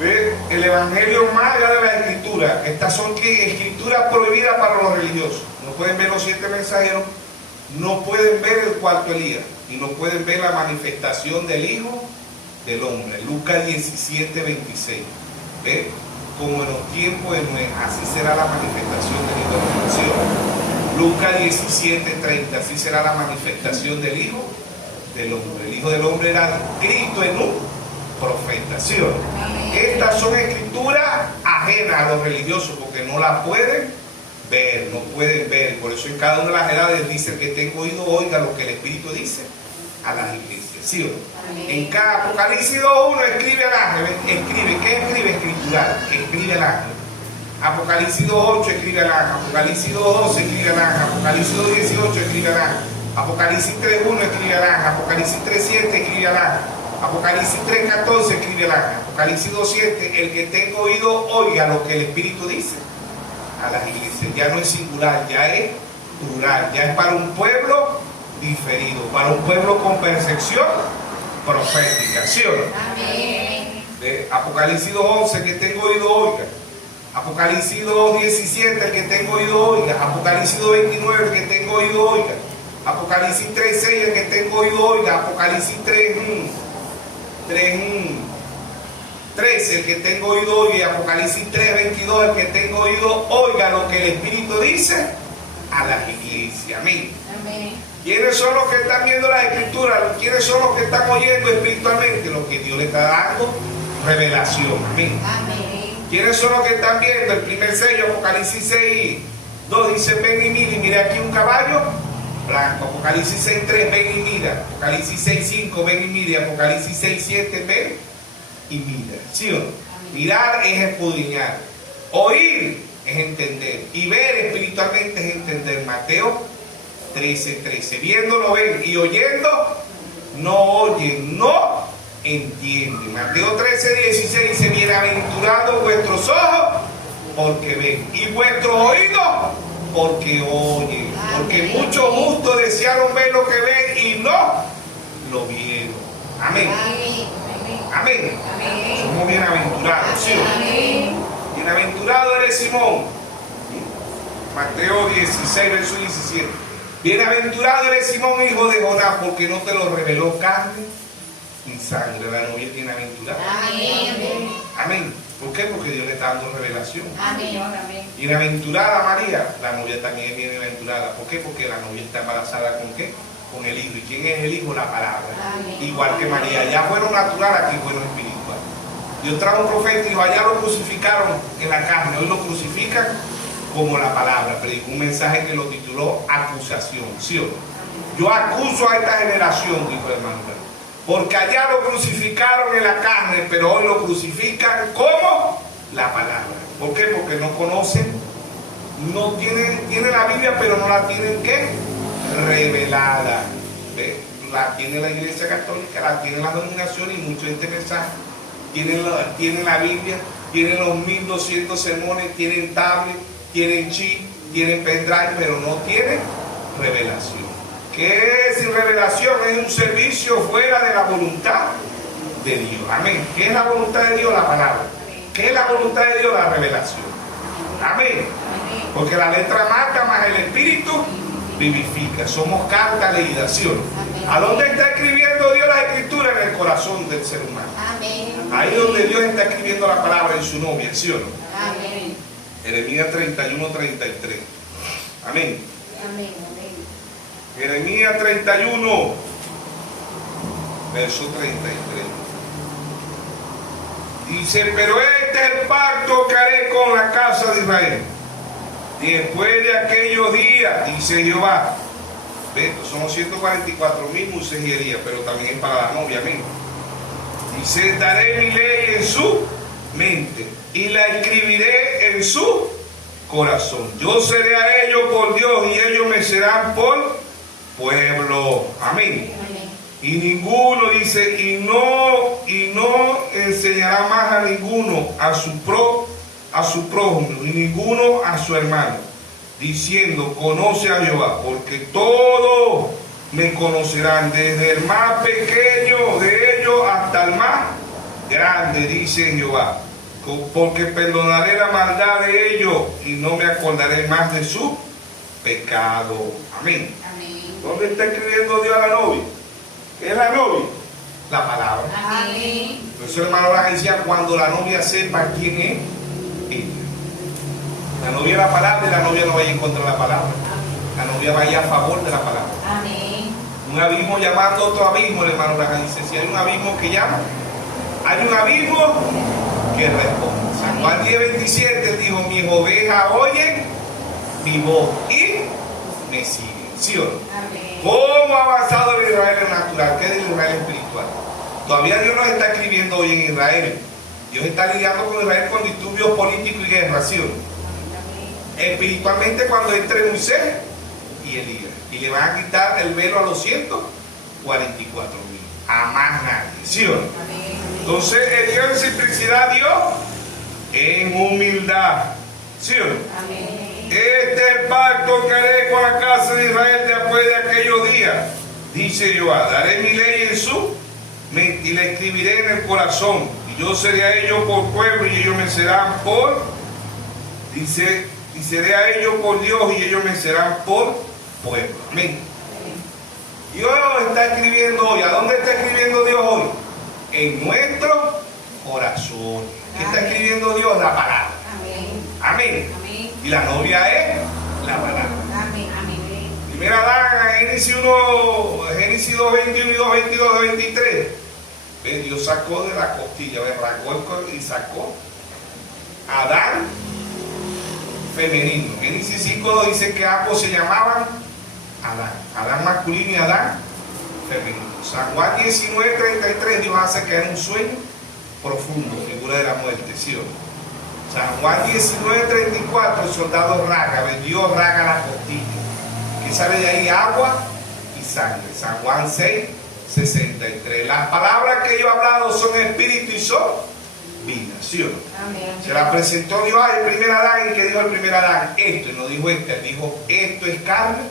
ve el evangelio más allá de la escritura. Estas son escrituras prohibidas para los religiosos. No pueden ver los 7 mensajeros, no pueden ver el cuarto Elías y no pueden ver la manifestación del Hijo del Hombre. Lucas 17:26. ¿Ve? Como en los tiempos de Noé, así será la manifestación del Hijo del Hombre. Lucas 17:30, así será la manifestación del Hijo del Hombre. El Hijo del Hombre era Cristo en un profeta, ¿sí o no? Estas son escrituras ajenas a los religiosos porque no las pueden ver, no pueden ver. Por eso en cada una de las edades dice: el que tenga oído oiga lo que el Espíritu dice a las iglesias, ¿sí o no? En cada Apocalipsis 2:1 escribe al ángel, escribe, ¿qué escribe? Escritural, escribe al ángel. Apocalipsis 2:8 escribe al ángel, Apocalipsis 2:12 escribe al ángel, Apocalipsis 2:18 escribe al ángel, Apocalipsis 3:1 escribe al ángel, Apocalipsis 3:7 escribe al ángel, Apocalipsis 3:14 escribe al ángel, Apocalipsis 2:7, el que tenga oído oiga lo que el Espíritu dice a las iglesias. Ya no es singular, ya es plural, ya es para un pueblo diferido, para un pueblo con percepción profética, ¿sí o no? Amén. De Apocalipsis 2:11, el que tenga oído oiga. Apocalipsis 2:17, el que tenga oído oiga. Apocalipsis 2:29, el que tenga oído oiga. Apocalipsis 3:6, el que tenga oído oiga. Apocalipsis 13, el que tenga oído oiga. Y Apocalipsis 3:22, el que tenga oído oiga lo que el Espíritu dice a las iglesias. Amén. Amén. ¿Quiénes son los que están viendo las escrituras? ¿Quiénes son los que están oyendo espiritualmente? Los que Dios le está dando revelación. Amén. Amén. ¿Quiénes son los que están viendo? El primer sello, Apocalipsis 6:2 dice: ven y mira, y mira aquí un caballo blanco. Apocalipsis 6:3, ven y mira. Apocalipsis 6:5, ven y mira. Apocalipsis 6:7, ven y mira. ¿Sí o no? Mirar es escudriñar. Oír es entender. Y ver espiritualmente es entender. Mateo 13:13. Viendo no ven y oyendo no oyen, no entienden. Mateo 13:16 dice: bienaventurados vuestros ojos porque ven y vuestros oídos porque oyen. Porque muchos justos desearon ver lo que ven y no lo vieron. Amén. Amén. Amén. Somos bienaventurados, ¿sí o no? Amén. Bienaventurado eres Simón. Mateo 16, verso 17. Bienaventurado eres Simón, hijo de Jonás, porque no te lo reveló carne ni sangre. La novia es bienaventurada. Amén. Amén. ¿Por qué? Porque Dios le está dando revelación. Amén. Amén. Bienaventurada María, la novia también es bienaventurada. ¿Por qué? Porque la novia está embarazada ¿con qué? Con el Hijo. ¿Y quién es el Hijo? La palabra. Amén. Igual que María. Ya fueron natural, aquí fueron espiritual. Dios trajo un profeta y dijo, allá lo crucificaron en la carne, hoy lo crucifican como la palabra. Predicó un mensaje que lo tituló acusación. ¿Sí o no? Yo acuso a esta generación, dijo el hermano, porque allá lo crucificaron en la carne, pero hoy lo crucifican como la palabra. ¿Por qué? Porque no conocen, no tienen la Biblia, pero no la tienen ¿qué? Revelada. ¿Ve? La tiene la Iglesia Católica, la tienen las denominaciones y muchos este mensaje. Tienen la Biblia, tienen los 1200 sermones, tienen tablet, tienen chip, tienen pendrive, pero no tienen revelación. ¿Qué es sin revelación? Es un servicio fuera de la voluntad de Dios. Amén. ¿Qué es la voluntad de Dios? La palabra. ¿Qué es la voluntad de Dios? La revelación. Amén. Porque la letra mata, más el espíritu vivifica. Somos carta leída, ¿sí o no? ¿A dónde está escribiendo Dios las escrituras? En el corazón del ser humano. Amén. Ahí donde Dios está escribiendo la palabra en su novia, ¿sí o no? Amén. Jeremías 31, 33. Amén. Amén. Jeremías 31, verso 33. Dice, pero este es el pacto que haré con la casa de Israel. Después de aquellos días, dice Jehová. ¿Ves? Somos 144,000 musejerías, pero también es para la novia, amén. Dice, daré mi ley en su mente y la escribiré en su corazón. Yo seré a ellos por Dios y ellos me serán por pueblo. Amén. Amén. Y ninguno dice, y no enseñará más a ninguno a su prójimo, y ninguno a su hermano, diciendo, conoce a Jehová, porque todos me conocerán, desde el más pequeño de ellos hasta el más grande, dice Jehová, porque perdonaré la maldad de ellos y no me acordaré más de su pecado. Amén. Amén. ¿Dónde está escribiendo Dios a la novia? ¿Qué es la novia? La palabra. Amén. Por eso, hermano, la decía, cuando la novia sepa quién es ella. La novia es la palabra y la novia no vaya en contra de la palabra. La novia vaya a favor de la palabra. Amén. Un abismo llamando a otro abismo, el hermano Braga dice, si hay un abismo que llama, hay un abismo que responde. San Juan 10:27 dijo, mis ovejas oyen mi voz y me siguen. ¿Sí o no? Amén. ¿Cómo ha avanzado el Israel natural? ¿Qué es el Israel espiritual? Todavía Dios nos está escribiendo hoy en Israel. Dios está lidiando con Israel con disturbios políticos y guerra, ¿sí o no? Espiritualmente cuando entre Moisés y Elías. Y le van a quitar el velo a los 144,000. A más nadie, ¿sí o no? Amén. Entonces, Dios en simplicidad, Dios en humildad, ¿sí o no? Amén. Este es el pacto que haré con la casa de Israel después de aquellos días, dice Jehová. Daré mi ley en su mente y la escribiré en el corazón. Y yo seré a ellos por pueblo y ellos me serán por, dice, y seré a ellos por Dios y ellos me serán por pueblo. Amén. Dios está escribiendo hoy. ¿A dónde está escribiendo Dios hoy? En nuestro corazón. ¿Qué está escribiendo Dios? La palabra. Amén. Amén. Amén. Y la novia es la palabra. Amén. Amén. Primera Adán, Génesis 2:21 y 2:22-23. ¿Ves? Dios sacó de la costilla, y sacó a Adán femenino. Génesis 5:2 dice que ambos se llamaban Adán. Adán masculino y Adán femenino. San Juan 19:33 Dios hace que era un sueño profundo, figura de la muerte, ¿sí o no? San Juan 19:34 el soldado raga, Dios raga la costilla. Que sale de ahí agua y sangre. San Juan 6:63. Las palabras que yo he hablado son espíritu y son vida, ¿sí o no? Amén. Se la presentó Dios al primer Adán y que dijo el primer Adán, esto, y no dijo él dijo, esto es carne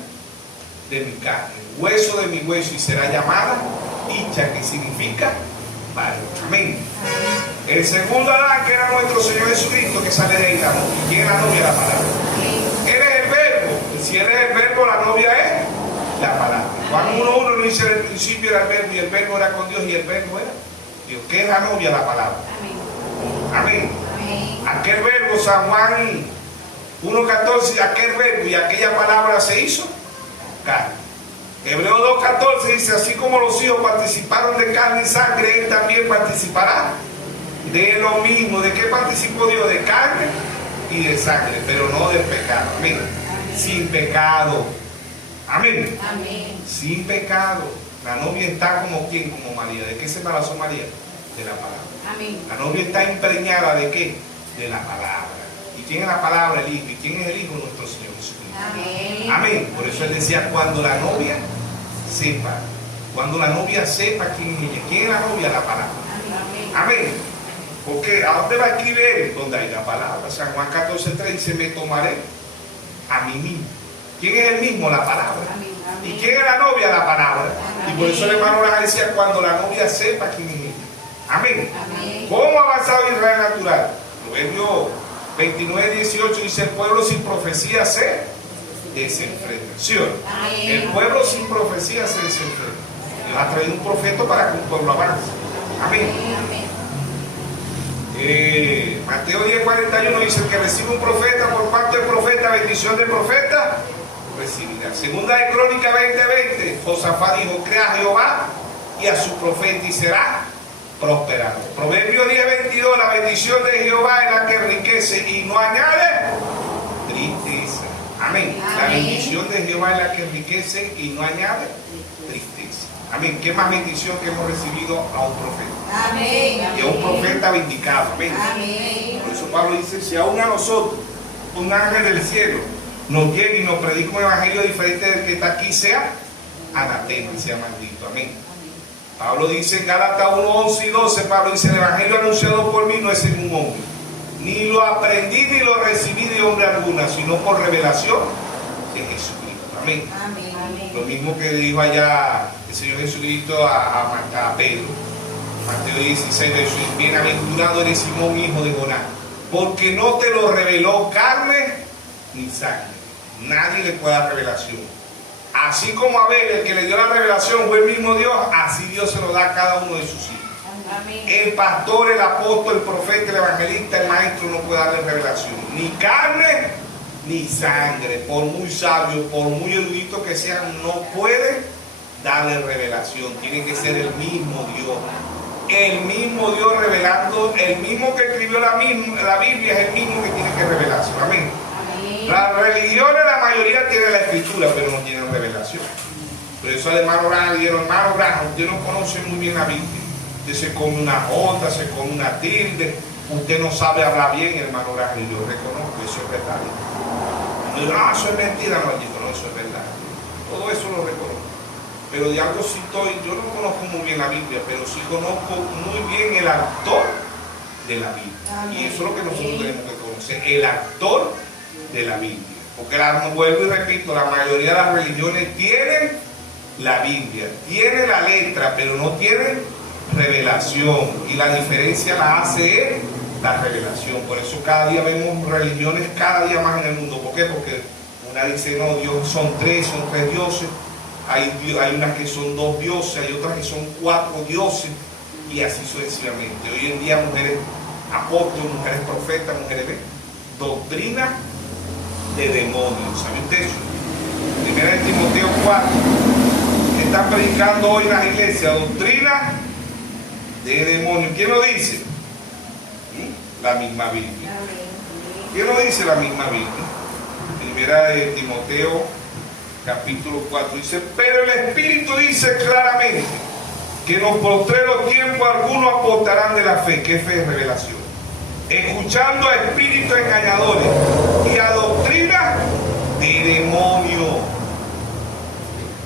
de mi carne, hueso de mi hueso, y será llamada Icha, que significa varón. Amén. El segundo Adán, que era nuestro Señor Jesucristo, que sale de ahí la novia. ¿Quién es la novia? La palabra. Él es el verbo, y si él es el verbo, la novia es dice: en el principio era el verbo, y el verbo era con Dios, y el verbo era Dios. ¿Qué es la novia? La palabra. Amén. Amén. Aquel verbo, San Juan 1:14, aquel verbo y aquella palabra se hizo carne. Hebreos 2:14 dice: así como los hijos participaron de carne y sangre, él también participará de lo mismo. ¿De qué participó Dios? De carne y de sangre, pero no del pecado. Amén. Sin pecado. Amén. Amén. Sin pecado. La novia está como ¿quién? Como María. ¿De qué se embarazó María? De la palabra. Amén. La novia está empreñada ¿de qué? De la palabra. ¿Y quién es la palabra? El Hijo. ¿Y quién es el Hijo? Nuestro Señor Jesucristo. Amén. Amén. Por eso él decía: cuando la novia sepa. Cuando la novia sepa quién es ella. ¿Quién es la novia? La palabra. Amén. Amén. Porque ¿a dónde va a escribir él? Donde hay la palabra. San Juan 14:3 dice: me tomaré a mí mismo. ¿Quién es el mismo? La palabra. Amén. ¿Y quién es la novia? La palabra. Y por eso el hermano Raja decía: cuando la novia sepa quién es ella. Amén. Amén. ¿Cómo ha avanzado Israel natural? Proverbio 29:18 dice: el pueblo sin profecía se desenfrena. ¿Sí o no? Amén. El pueblo sin profecía se desenfrena. Dios ha traído un profeta para que un pueblo avance. Amén. Amén. Mateo 10:41 dice: el que recibe un profeta por parte del profeta, bendición del profeta recibirá. Segunda de Crónica 20:20, Josafat dijo: crea a Jehová y a su profeta y será prosperado. Proverbio 10:22, la bendición de Jehová es la que enriquece y no añade tristeza. Amén. La Amén. bendición de Jehová es la que enriquece y no añade tristeza. Amén. ¿Qué más bendición que hemos recibido a un profeta? Amén. Y a un profeta vindicado. Amén. Amén. Por eso Pablo dice: si aún a nosotros un ángel del cielo nos llega y nos predica un evangelio diferente del que está aquí, sea anatema y sea maldito. Amén. Pablo dice en Gálatas 1:11-12, Pablo dice: el evangelio anunciado por mí no es en un hombre, ni lo aprendí ni lo recibí de hombre alguna, sino por revelación de Jesucristo. Amén. Amén. Lo mismo que dijo allá el Señor Jesucristo a Pedro, Mateo 16, verso: bienaventurado eres Simón, hijo de Jonás, porque no te lo reveló carne ni sangre. Nadie le puede dar revelación. Así como Abel, el que le dio la revelación, fue el mismo Dios, así Dios se lo da a cada uno de sus hijos. Amén. El pastor, el apóstol, el profeta, el evangelista, el maestro no puede darle revelación. Ni carne ni sangre. Por muy sabio, por muy erudito que sean, no puede darle revelación. Tiene que ser el mismo Dios. El mismo Dios revelando. El mismo que escribió la Biblia es el mismo que tiene que revelarse. Amén. Amén. Las religiones, la mayoría tienen la escritura, pero no tienen revelación. Por eso al hermano Branham dijeron: hermano Branham, usted no conoce muy bien la Biblia. Usted se come una J, se come una tilde. Usted no sabe hablar bien, hermano Branham. Y yo reconozco, eso es verdad. No, eso es mentira, no, eso es verdad. Todo eso lo reconozco. Pero de algo sí estoy, yo no conozco muy bien la Biblia, pero sí conozco muy bien el autor de la Biblia. Amén. Y eso es lo que nosotros tenemos que conocer, el autor de la Biblia. Porque vuelvo y repito, la mayoría de las religiones tienen la Biblia, tienen la letra, pero no tienen revelación. Y la diferencia la hace la revelación. Por eso cada día vemos religiones cada día más en el mundo. ¿Por qué? Porque una dice: no, Dios son tres dioses. Hay unas que son 2 dioses, hay otras que son 4 dioses, y así sucesivamente. Hoy en día mujeres apóstoles, mujeres profetas, mujeres doctrina de demonios. ¿Sabe usted eso? Primera de Timoteo 4. Están predicando hoy en las iglesias doctrina de demonios. ¿Quién lo dice? La misma Biblia. ¿Quién lo dice? La misma Biblia. Primera de Timoteo capítulo 4 dice: pero el Espíritu dice claramente que en los postreros tiempos algunos apostarán de la fe. ¿Qué fe? Es revelación. Escuchando a espíritus engañadores y a doctrina de demonios.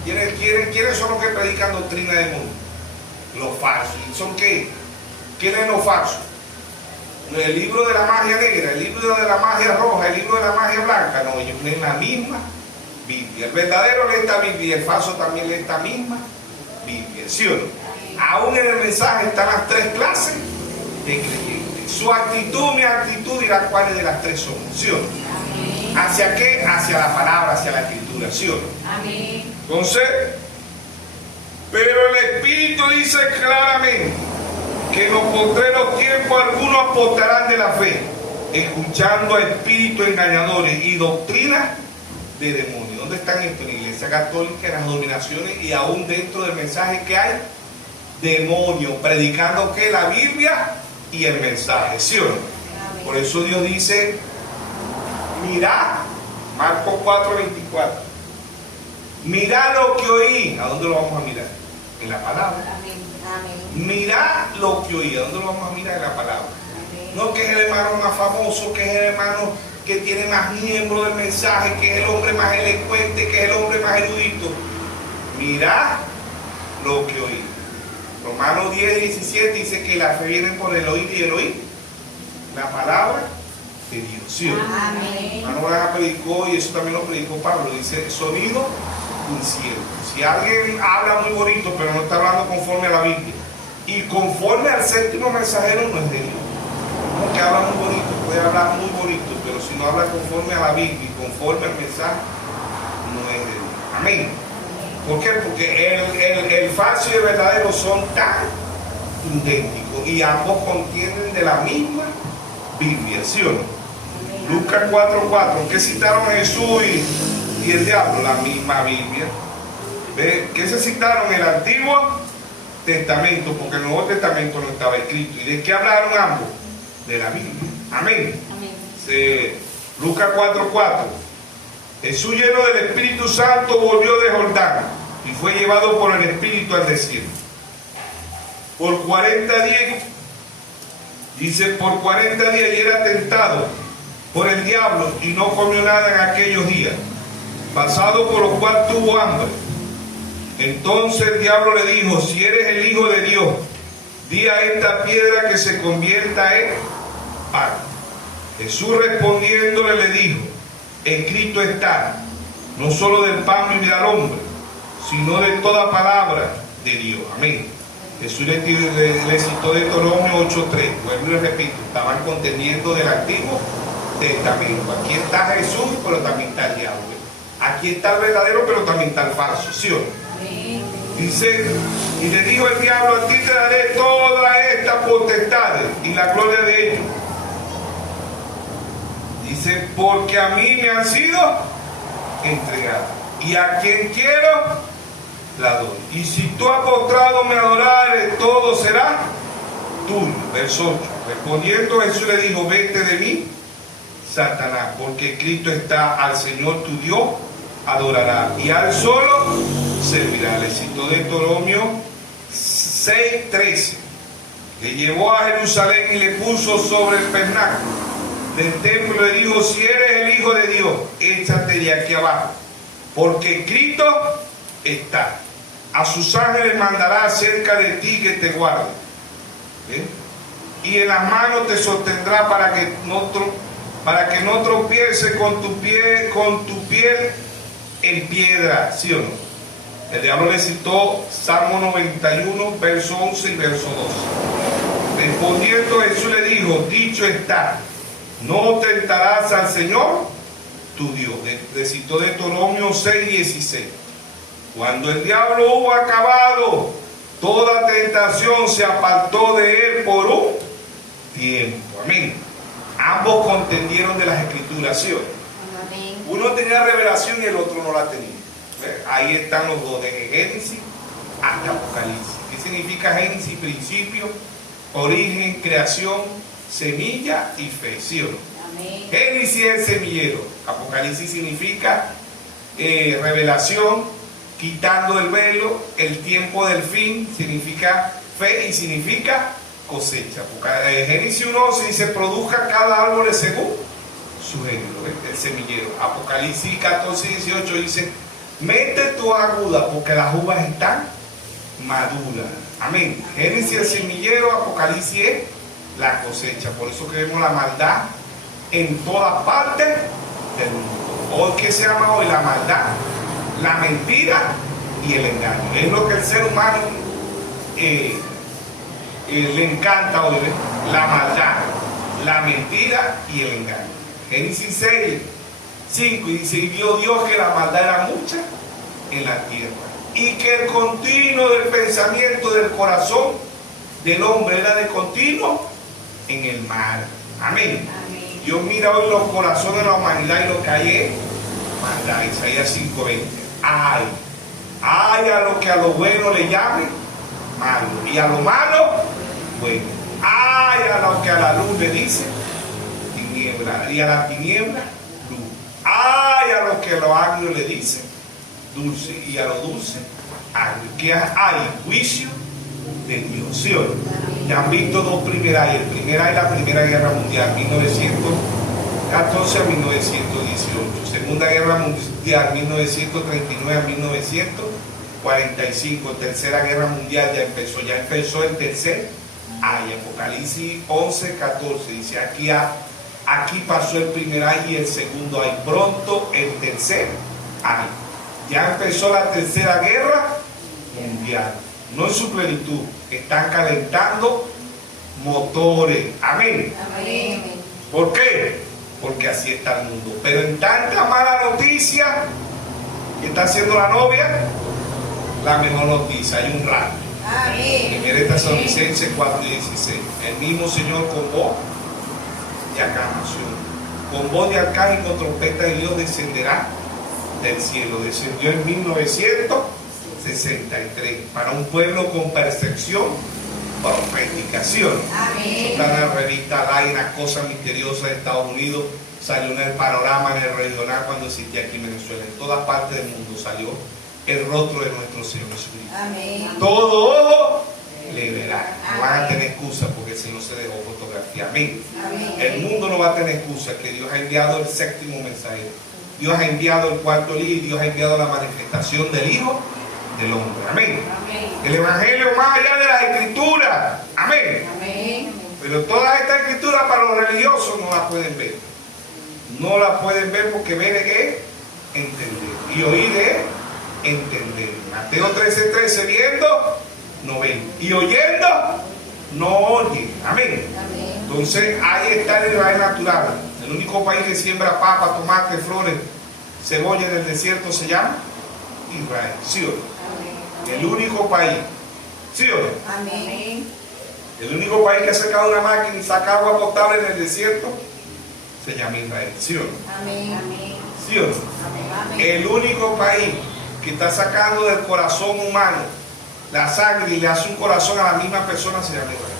¿Quiénes son los que predican doctrina de demonios? Los falsos. ¿Son qué? ¿Quién es los falsos? El libro de la magia negra, el libro de la magia roja, el libro de la magia blanca. No, ellos leen la misma Biblia. El verdadero lee esta Biblia y el falso también lee esta misma Biblia. ¿Sí o no? Aún en el mensaje están las 3 clases de creyentes. Su actitud, mi actitud dirá cuáles de las 3 son. ¿Sí o no? ¿Hacia qué? Hacia la palabra, hacia la escritura. ¿Sí o no? Amén. Entonces, Pero el Espíritu dice claramente que en los postreros tiempos algunos apostarán de la fe, escuchando a espíritus engañadores y doctrinas de demonios. ¿Dónde están esto? En la Iglesia Católica, en las dominaciones y aún dentro del mensaje que hay, demonios, predicando que la Biblia y el mensaje, ¿sí o no? Por eso Dios dice, mirad, Marcos 4:24, mirad lo que oí. ¿A dónde lo vamos a mirar? En la palabra. Mirad lo que oí. ¿A dónde lo vamos a mirar? En la palabra. No que es el hermano más famoso, que es el hermano que tiene más miembros del mensaje, que es el hombre más elocuente, que es el hombre más erudito. Mirad lo que oí. Romanos 10:17 dice que la fe viene por el oír y el oír la palabra de Dios. ¿Sí o no? Amén. Hermano Braga predicó, y eso también lo predicó Pablo, dice sonido incierto. Si alguien habla muy bonito pero no está hablando conforme a la Biblia y conforme al séptimo mensajero, no es de Dios. No, que habla muy bonito, puede hablar muy bonito, pero si no habla conforme a la Biblia y conforme al mensaje, no es de Dios. Amén. ¿Por qué? Porque el falso y el verdadero son tan idénticos y ambos contienen de la misma Biblia, ¿sí o no? Lucas 4:4, ¿qué citaron Jesús y el diablo? La misma Biblia. ¿Ve? ¿Qué se citaron? El Antiguo Testamento, porque el Nuevo Testamento no estaba escrito. ¿Y de qué hablaron ambos? De la Biblia. Amén. Lucas 4:4, Jesús, lleno del Espíritu Santo, volvió de Jordán y fue llevado por el Espíritu al desierto. Por 40 días, dice, por 40 días y era tentado por el diablo y no comió nada en aquellos días, pasado por los cuales tuvo hambre. Entonces el diablo le dijo, si eres el Hijo de Dios, di a esta piedra que se convierta en pan. Jesús respondiéndole le dijo, escrito está, no solo del pan vivirá el hombre, sino de toda palabra de Dios. Amén. Jesús le citó de Deuteronomio 8:3. Vuelvo y repito, estaban contendiendo del Antiguo Testamento. Aquí está Jesús, pero también está el diablo. Aquí está el verdadero, pero también está el falso, ¿sí o no? Dice, y le dijo el diablo, a ti te daré todas estas potestades y la gloria de ellos. Dice, porque a mí me han sido entregadas, y a quien quiero la doy. Y si tú has postrado me adorares, todo será tuyo. Verso 8. Respondiendo Jesús le dijo, vete de mí, Satanás, porque escrito está, al Señor tu Dios adorará y al solo servirá. Le citó Deuteronomio 6:13. Le llevó a Jerusalén y le puso sobre el pernáculo del templo y le dijo, si eres el Hijo de Dios, échate de aquí abajo, porque escrito está, a sus ángeles mandará acerca de ti que te guarden, y en las manos te sostendrá para que no tropiece con tu piel en piedra, ¿sí o no? El diablo le citó Salmo 91, verso 11 y verso 12. Respondiendo Jesús le dijo, dicho está, no tentarás al Señor tu Dios. Le citó Deuteronomio 6:16. Cuando el diablo hubo acabado toda tentación, se apartó de él por un tiempo. Amén. Ambos contendieron de las Escrituras, ¿sí o no? Uno tenía revelación y el otro no la tenía. Ahí están los dos, desde Génesis hasta Apocalipsis. ¿Qué significa Génesis? Principio, origen, creación, semilla y fe, ¿sí o no? Amén. Génesis es el semillero. Apocalipsis significa revelación, quitando el velo, el tiempo del fin, significa fe y significa cosecha. Génesis 1:11 dice, produzca cada árbol según su género, el semillero. Apocalipsis 14:18 dice, mete tu aguda porque las uvas están maduras. Amén. Génesis el semillero, Apocalipsis es la cosecha. Por eso que vemos la maldad en todas partes del mundo. Hoy, ¿qué se llama hoy? La maldad, la mentira y el engaño. Es lo que el ser humano le encanta hoy, ¿ves? La maldad, la mentira y el engaño. Génesis 6:5 dice, y vio Dios que la maldad era mucha en la tierra y que el continuo del pensamiento del corazón del hombre era de continuo en el mar. Amén. Amén. Dios mira hoy los corazones de la humanidad y lo que hay es maldad. Isaías 5:20. Ay a lo que a lo bueno le llame malo, y a lo malo bueno. Ay a lo que a la luz le dice tiniebla, y a la tiniebla luz. Ay a lo que a lo agrio le dice dulce, y a lo dulce agrio. Que hay juicio de Dios, ¿sí o no? Ya han visto dos primeras, el primera es la Primera Guerra Mundial, 1914 a 1918, Segunda Guerra Mundial, 1939 a 1945, Tercera Guerra Mundial ya empezó el tercer año. Apocalipsis 11:14 dice, aquí pasó el primer año y el segundo año, pronto el tercer año. Ya empezó la Tercera Guerra Mundial, no en su plenitud, están calentando motores. Amén. Amén. ¿Por qué? Porque así está el mundo. Pero en tanta mala noticia que está haciendo la novia, la mejor noticia, hay un rato. Amén. Primera Tesalonicenses 4:16. El mismo Señor con voz de aclamación, con voz de arcángel y con trompeta de Dios descenderá del cielo. Descendió en 1963 para un pueblo con percepción profeticación. Amén. Está en la revista Live, una cosa misteriosa de Estados Unidos. Salió en el panorama, en el regional, cuando existía aquí en Venezuela. En todas partes del mundo salió el rostro de nuestro Señor Jesucristo. Amén. Todo ojo le verá. No van a tener excusa porque si no se dejó fotografía. Amén. Amén. El mundo no va a tener excusa, que Dios ha enviado el séptimo mensajero. Dios ha enviado el cuarto libro y Dios ha enviado la manifestación del Hijo del Hombre. Amén. Amén. El Evangelio más allá de las Escrituras. Amén. Amén. Pero todas estas escrituras para los religiosos no las pueden ver. No las pueden ver porque ver es entender. Y oír es entender. Mateo 13:13, viendo, no ven. Y oyendo, no oyen. Amén. Amén. Entonces ahí está el Israel natural. El único país que siembra papa, tomate, flores, cebolla en el desierto se llama Israel. ¿Sí o no? Amén. El único país. ¿Sí o no? Amén. El único país que ha sacado una máquina y saca agua potable en el desierto se llama Israel. ¿Sí o no? Amén. Amén. ¿Sí o no? Amén. El único país que está sacando del corazón humano la sangre y le hace un corazón a la misma persona se llama Israel.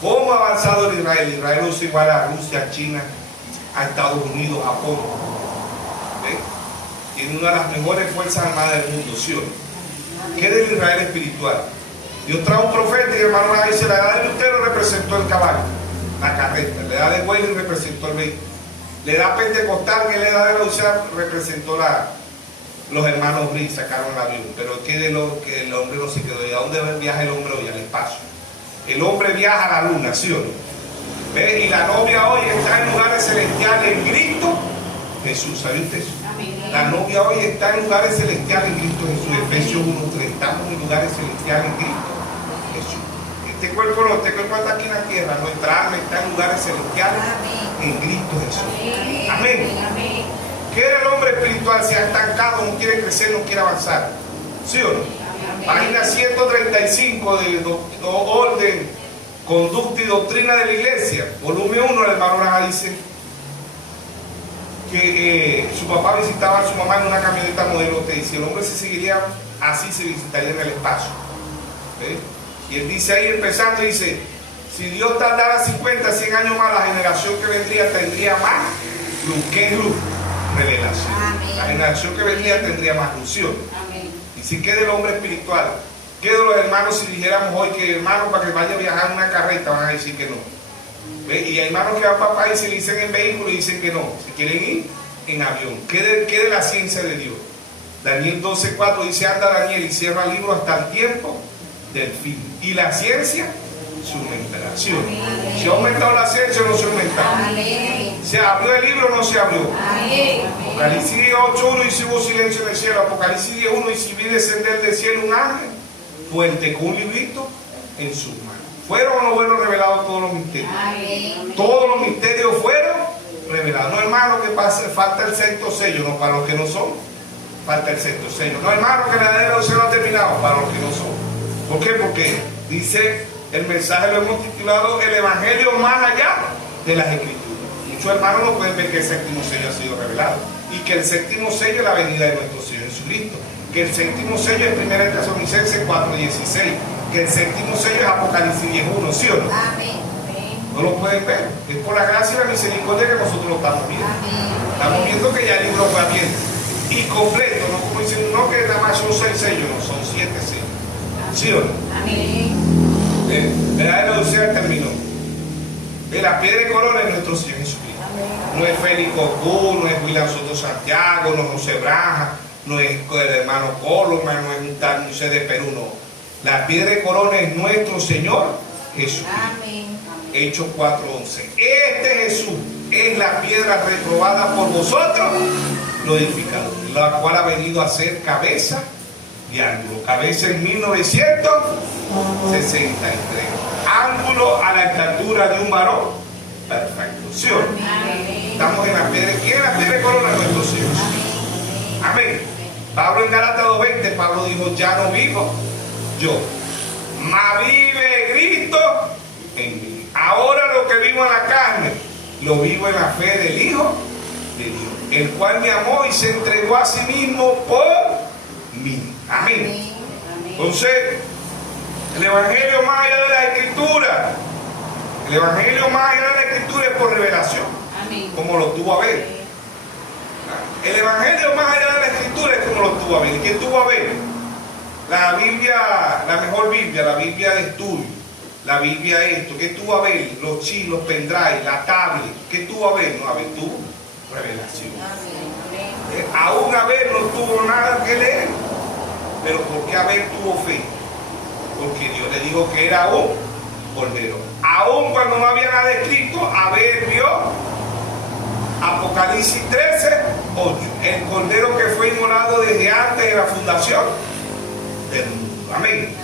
¿Cómo ha avanzado el Israel? Israel es igual a Rusia, China, a Estados Unidos, Japón. ¿Ve? Tiene una de las mejores fuerzas armadas del mundo. ¿Sí o no? ¿Qué es del Israel espiritual? Dios trae un profeta y hermano dice, la edad del lutero representó el caballo, la carreta, la edad de Wesley representó el vehículo, la edad pentecostal, que es la edad de la Lucía, representó los hermanos Rick, sacaron el avión. Pero que el hombre no se quedó. ¿Y a dónde viaja el hombre hoy? Al espacio. El hombre viaja a la luna, ¿sí o no? ¿Ve? Y la novia hoy está en lugares celestiales en Cristo Jesús. ¿Sabe usted eso? Amén. La novia hoy está en lugares celestiales en Cristo Jesús. Efesios 1:3. Estamos en lugares celestiales en Cristo Jesús. Este cuerpo está aquí en la tierra. Nuestra alma está en lugares celestiales en Cristo Jesús. Amén. Amén. ¿Qué era el hombre espiritual? Se ha estancado, no quiere crecer, no quiere avanzar. ¿Sí o no? Página 135 de Orden, Conducta y Doctrina de la Iglesia, volumen 1, el hermano Raja dice que su papá visitaba a su mamá en una camioneta modelo T, y si el hombre se seguiría así, se visitaría en el espacio. ¿Ve? Y él dice ahí, empezando, dice, si Dios tardara 50, 100 años más, la generación que vendría tendría más luz. ¿Qué es luz? Revelación. Amén. La generación que vendría tendría más luz. Amén. Y si queda el hombre espiritual, ¿qué de los hermanos si dijéramos hoy que hermanos para que vaya a viajar en una carreta van a decir que no? ¿Ve? Y hay hermanos que van para país y dicen en vehículo y dicen que no, si quieren ir en avión. ¿Qué de la ciencia de Dios? Daniel 12:4 dice, anda Daniel y cierra el libro hasta el tiempo del fin. Y la ciencia se aumentará. ¿Sí o no? ¿Se ha aumentado la ciencia o no se ha aumentado? Amén. ¿Se abrió el libro o no se abrió? Amén. Apocalipsis 8:1 y si hubo silencio en el cielo. Apocalipsis 10:1 y si vi descender del cielo un ángel fuerte con un librito en sus manos. ¿Fueron o no fueron revelados todos los misterios? Amén. Todos los misterios fueron revelados. No, hermano, que pase, falta el sexto sello, no, para los que no son falta el sexto sello. No, hermano, que la edad de la Odisea no ha terminado, para los que no son. ¿Por qué? Porque dice, el mensaje lo hemos titulado El Evangelio más allá de las Escrituras. Muchos hermanos no pueden ver que el séptimo sello ha sido revelado y que el séptimo sello es la venida de nuestro Señor Jesucristo, que el séptimo sello es 1 Tesalonicenses 4:16, que el séptimo sello es Apocalipsis 10:1, ¿sí o no? Amén. No lo pueden ver, es por la gracia y la misericordia que nosotros lo estamos viendo. Estamos viendo que ya el libro fue abierto y completo, no como dicen, no que nada más son 6 sellos, no, son 7 sellos, ¿sí o no? Amén. La edad de la Odisea terminó. La piedra de corona es nuestro Señor Jesucristo. No es Félix Cocú, no es William Soto Santiago, no es José Braja, no es el hermano Coloma, no es un tal Museo de Perú, no. La piedra de corona es nuestro Señor Jesucristo. Amén. Hechos 4:11. Este Jesús es la piedra reprobada por vosotros, lo edificado, la cual ha venido a ser cabeza de ángulo. Cabeza en 1963. Ángulo a la estatura de un varón perfecto. ¿Sí o no? Amén. Estamos en la piedra. ¿Quién es la piedra de corona? Nuestro Señor. Amén. Pablo en Gálatas 2:20, Pablo dijo, ya no vivo yo, mas vive Cristo en mí. Ahora lo que vivo en la carne, lo vivo en la fe del Hijo de Dios, el cual me amó y se entregó a sí mismo por mí. Amén. Entonces, el Evangelio más allá de la Escritura, el Evangelio más allá de la Escritura es por revelación, como lo tuvo Abel. El Evangelio más allá de la Escritura es como lo tuvo Abel. ¿Y qué tuvo Abel? La Biblia, la mejor Biblia, la Biblia de estudio, la Biblia esto. ¿Qué tuvo Abel? Los chips, los pendrive, la tablet. ¿Qué tuvo Abel? No, Abel tuvo revelación. Aún Abel no tuvo nada que leer. Pero ¿por qué Abel tuvo fe? Porque Dios le dijo que era un cordero. Aún cuando no había nada escrito, Abel vio Apocalipsis 13:8. El cordero que fue inmolado desde antes de la fundación del mundo. Amén.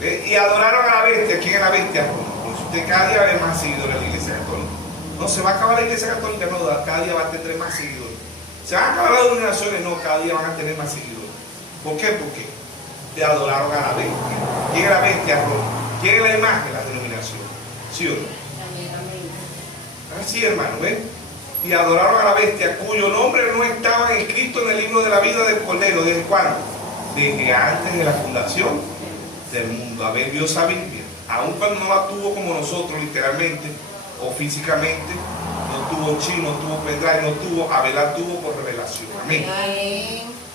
Y adoraron a la bestia. ¿Quién es la bestia? Pues usted cada día va a haber más seguidores en la iglesia católica. No se va a acabar la iglesia católica, no, cada día va a tener más seguidores. Se van a acabar las denominaciones, no, cada día van a tener más seguidores. ¿Por qué? Porque le adoraron a la bestia. ¿Quién es la bestia? ¿Quién es la imagen? La denominación. ¿Sí o no? Así, hermano, ¿ven? Y adoraron a la bestia, cuyo nombre no estaba escrito en el libro de la vida del Cordero. ¿Desde cuándo? Desde antes de la fundación del mundo. Abel vio esa Biblia, aun cuando no la tuvo como nosotros literalmente o físicamente, no tuvo chino, no tuvo pendrive, no tuvo, Abel la tuvo por revelación. Amén.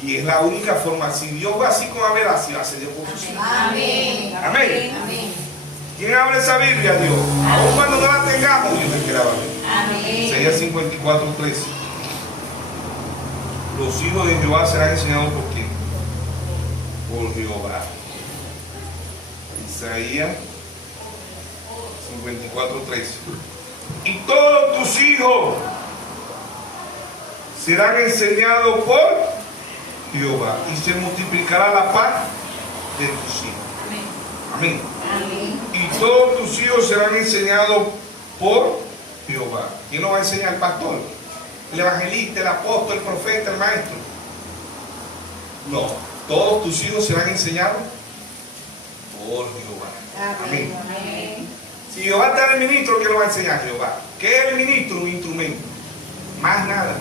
Y es la única forma. Si Dios va así con Abel, así va a ser Dios con sus hijos. Amén. Amén. ¿Quién abre esa Biblia? Dios. Aun cuando no la tengamos, Dios me quiera abrir. Isaías 54:13. Los hijos de Jehová serán enseñados por quién? Por Jehová. Isaías 54:13. Y todos tus hijos serán enseñados por Jehová, y se multiplicará la paz de tus hijos. Amén. Y todos tus hijos serán enseñados por Jehová. ¿Quién nos va a enseñar? El pastor, el evangelista, el apóstol, el profeta, el maestro. No, todos tus hijos serán enseñados por Jehová. Amén. Si Jehová está en el ministro, ¿qué lo va a enseñar Jehová? ¿Qué es el ministro? Un instrumento. Más nada.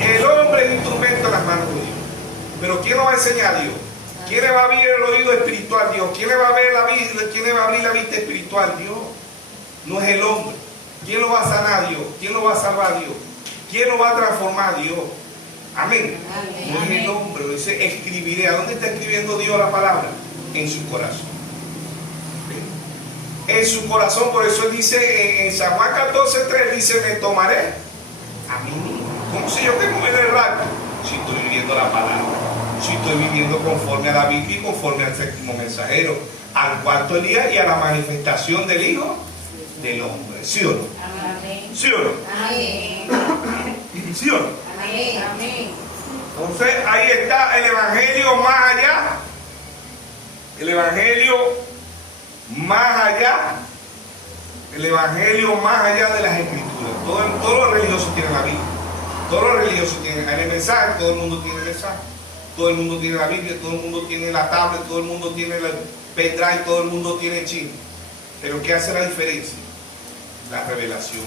El hombre es instrumento en las manos de Dios. Pero ¿quién lo va a enseñar? Dios. ¿Quién le va a abrir el oído espiritual? Dios. ¿Quién le va a ver la vista? ¿Quién le va a abrir la vista espiritual? Dios. No es el hombre. ¿Quién lo va a sanar? Dios. ¿Quién lo va a salvar? Dios. ¿Quién lo va a transformar? Dios. Amén. No es el hombre. Lo dice, escribiré. ¿A dónde está escribiendo Dios la palabra? En su corazón. En su corazón. Por eso él dice en San Juan 14:3, dice, me tomaré a mí mismo. Como si yo tengo en el rapto. Si estoy viviendo la palabra. Si estoy viviendo conforme a la Biblia y conforme al séptimo mensajero, al cuarto día y a la manifestación del Hijo del Hombre. ¿Sí o no? Amén. ¿Sí o no? Amén. ¿Sí o no? Amén. Entonces ahí está el Evangelio más allá. El Evangelio más allá. El Evangelio más allá de las Escrituras. Todos los religiosos tienen la Biblia. Todos los religiosos tienen el mensaje, todo el mundo tiene el mensaje. Todo el mundo tiene la Biblia, todo el mundo tiene la tablet, todo el mundo tiene el pendrive, todo el mundo tiene el chip. Pero ¿qué hace la diferencia? La revelación.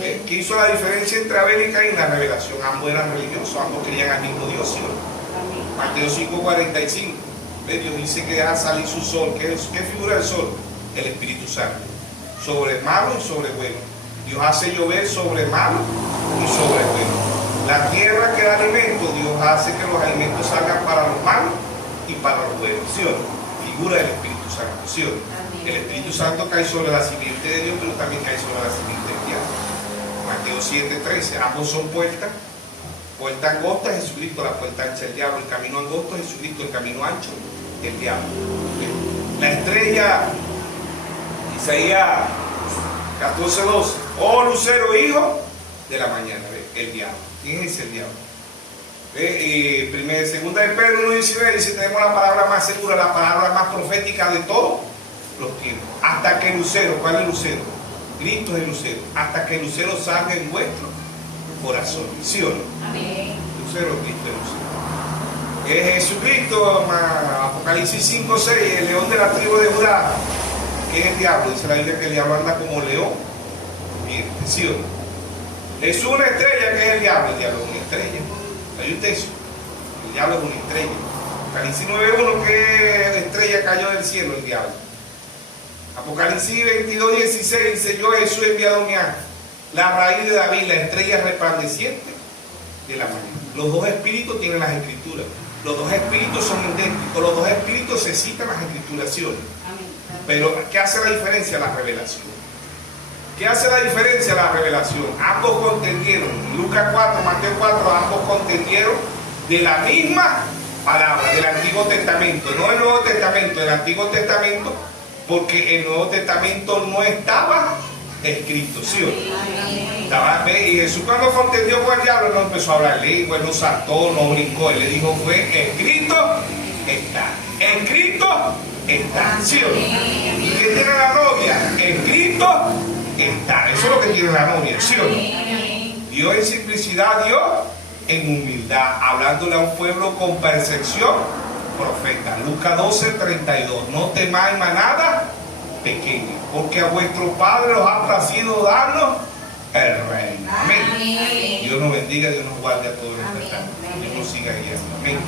¿Qué hizo la diferencia entre Abel y Caín? La revelación. Ambos eran religiosos, ambos querían al mismo Dios, ¿sí? Mateo 5:45. Dios dice que deja salir su sol. ¿Qué figura el sol? El Espíritu Santo. Sobre malo y sobre bueno. Dios hace llover sobre malo y sobre bueno. La tierra que da alimento, Dios hace que los alimentos salgan para los malos y para los buenos, ¿sí o no? Figura del Espíritu Santo, ¿sí o no? El Espíritu Santo cae sobre la simiente de Dios, pero también cae sobre la simiente del diablo. Mateo 7:13, ambos son puertas. Puerta angosta, Jesucristo, la puerta ancha del diablo. El camino angosto, Jesucristo, el camino ancho del diablo. La estrella, Isaías 14:12, oh lucero, hijo de la mañana, el diablo. ¿Quién es el diablo? Segunda de Pedro 1:19 dice, tenemos la palabra más segura, la palabra más profética de todos los tiempos. Hasta que el lucero, ¿cuál es el lucero? Cristo es el lucero. Hasta que el lucero salga en vuestro corazón, ¿sí o no? Amén. Lucero, Cristo es lucero. Jesucristo, Apocalipsis 5:6, el león de la tribu de Judá. ¿Qué es el diablo? Dice la Biblia que el diablo anda como león. Bien, ¿sí o no? Es una estrella. Que es el diablo es una estrella. ¿Hay un texto? El diablo es una estrella. Apocalipsis 9:1, ¿qué estrella cayó del cielo? El diablo. Apocalipsis 22:16 dice, yo Jesús he enviado mi ángel, la raíz de David, la estrella resplandeciente de la mañana. Los dos espíritus tienen las escrituras. Los dos espíritus son idénticos. Los dos espíritus se citan las escrituraciones. Pero ¿qué hace la diferencia? La revelación. ¿Qué hace la diferencia? La revelación. Ambos contendieron, Lucas 4, Mateo 4, ambos contendieron de la misma palabra, del Antiguo Testamento, no el Nuevo Testamento, del Antiguo Testamento, porque el Nuevo Testamento no estaba escrito, ¿sí o no? Y Jesús cuando contendió con el diablo no empezó a hablar lengua, no saltó, no brincó, él le dijo fue escrito está, escrito está, ¿sí o no? ¿Y qué tiene la novia? Escrito está, eso es lo que tiene la novia, ¿sí o no? Dios en simplicidad, Dios en humildad, hablándole a un pueblo con percepción profeta. Lucas 12:32, no temáis manada pequeña, porque a vuestro Padre os ha placido darnos el reino. Amén. Dios nos bendiga, Dios nos guarde a todos los que están. Dios nos siga guiando. Amén.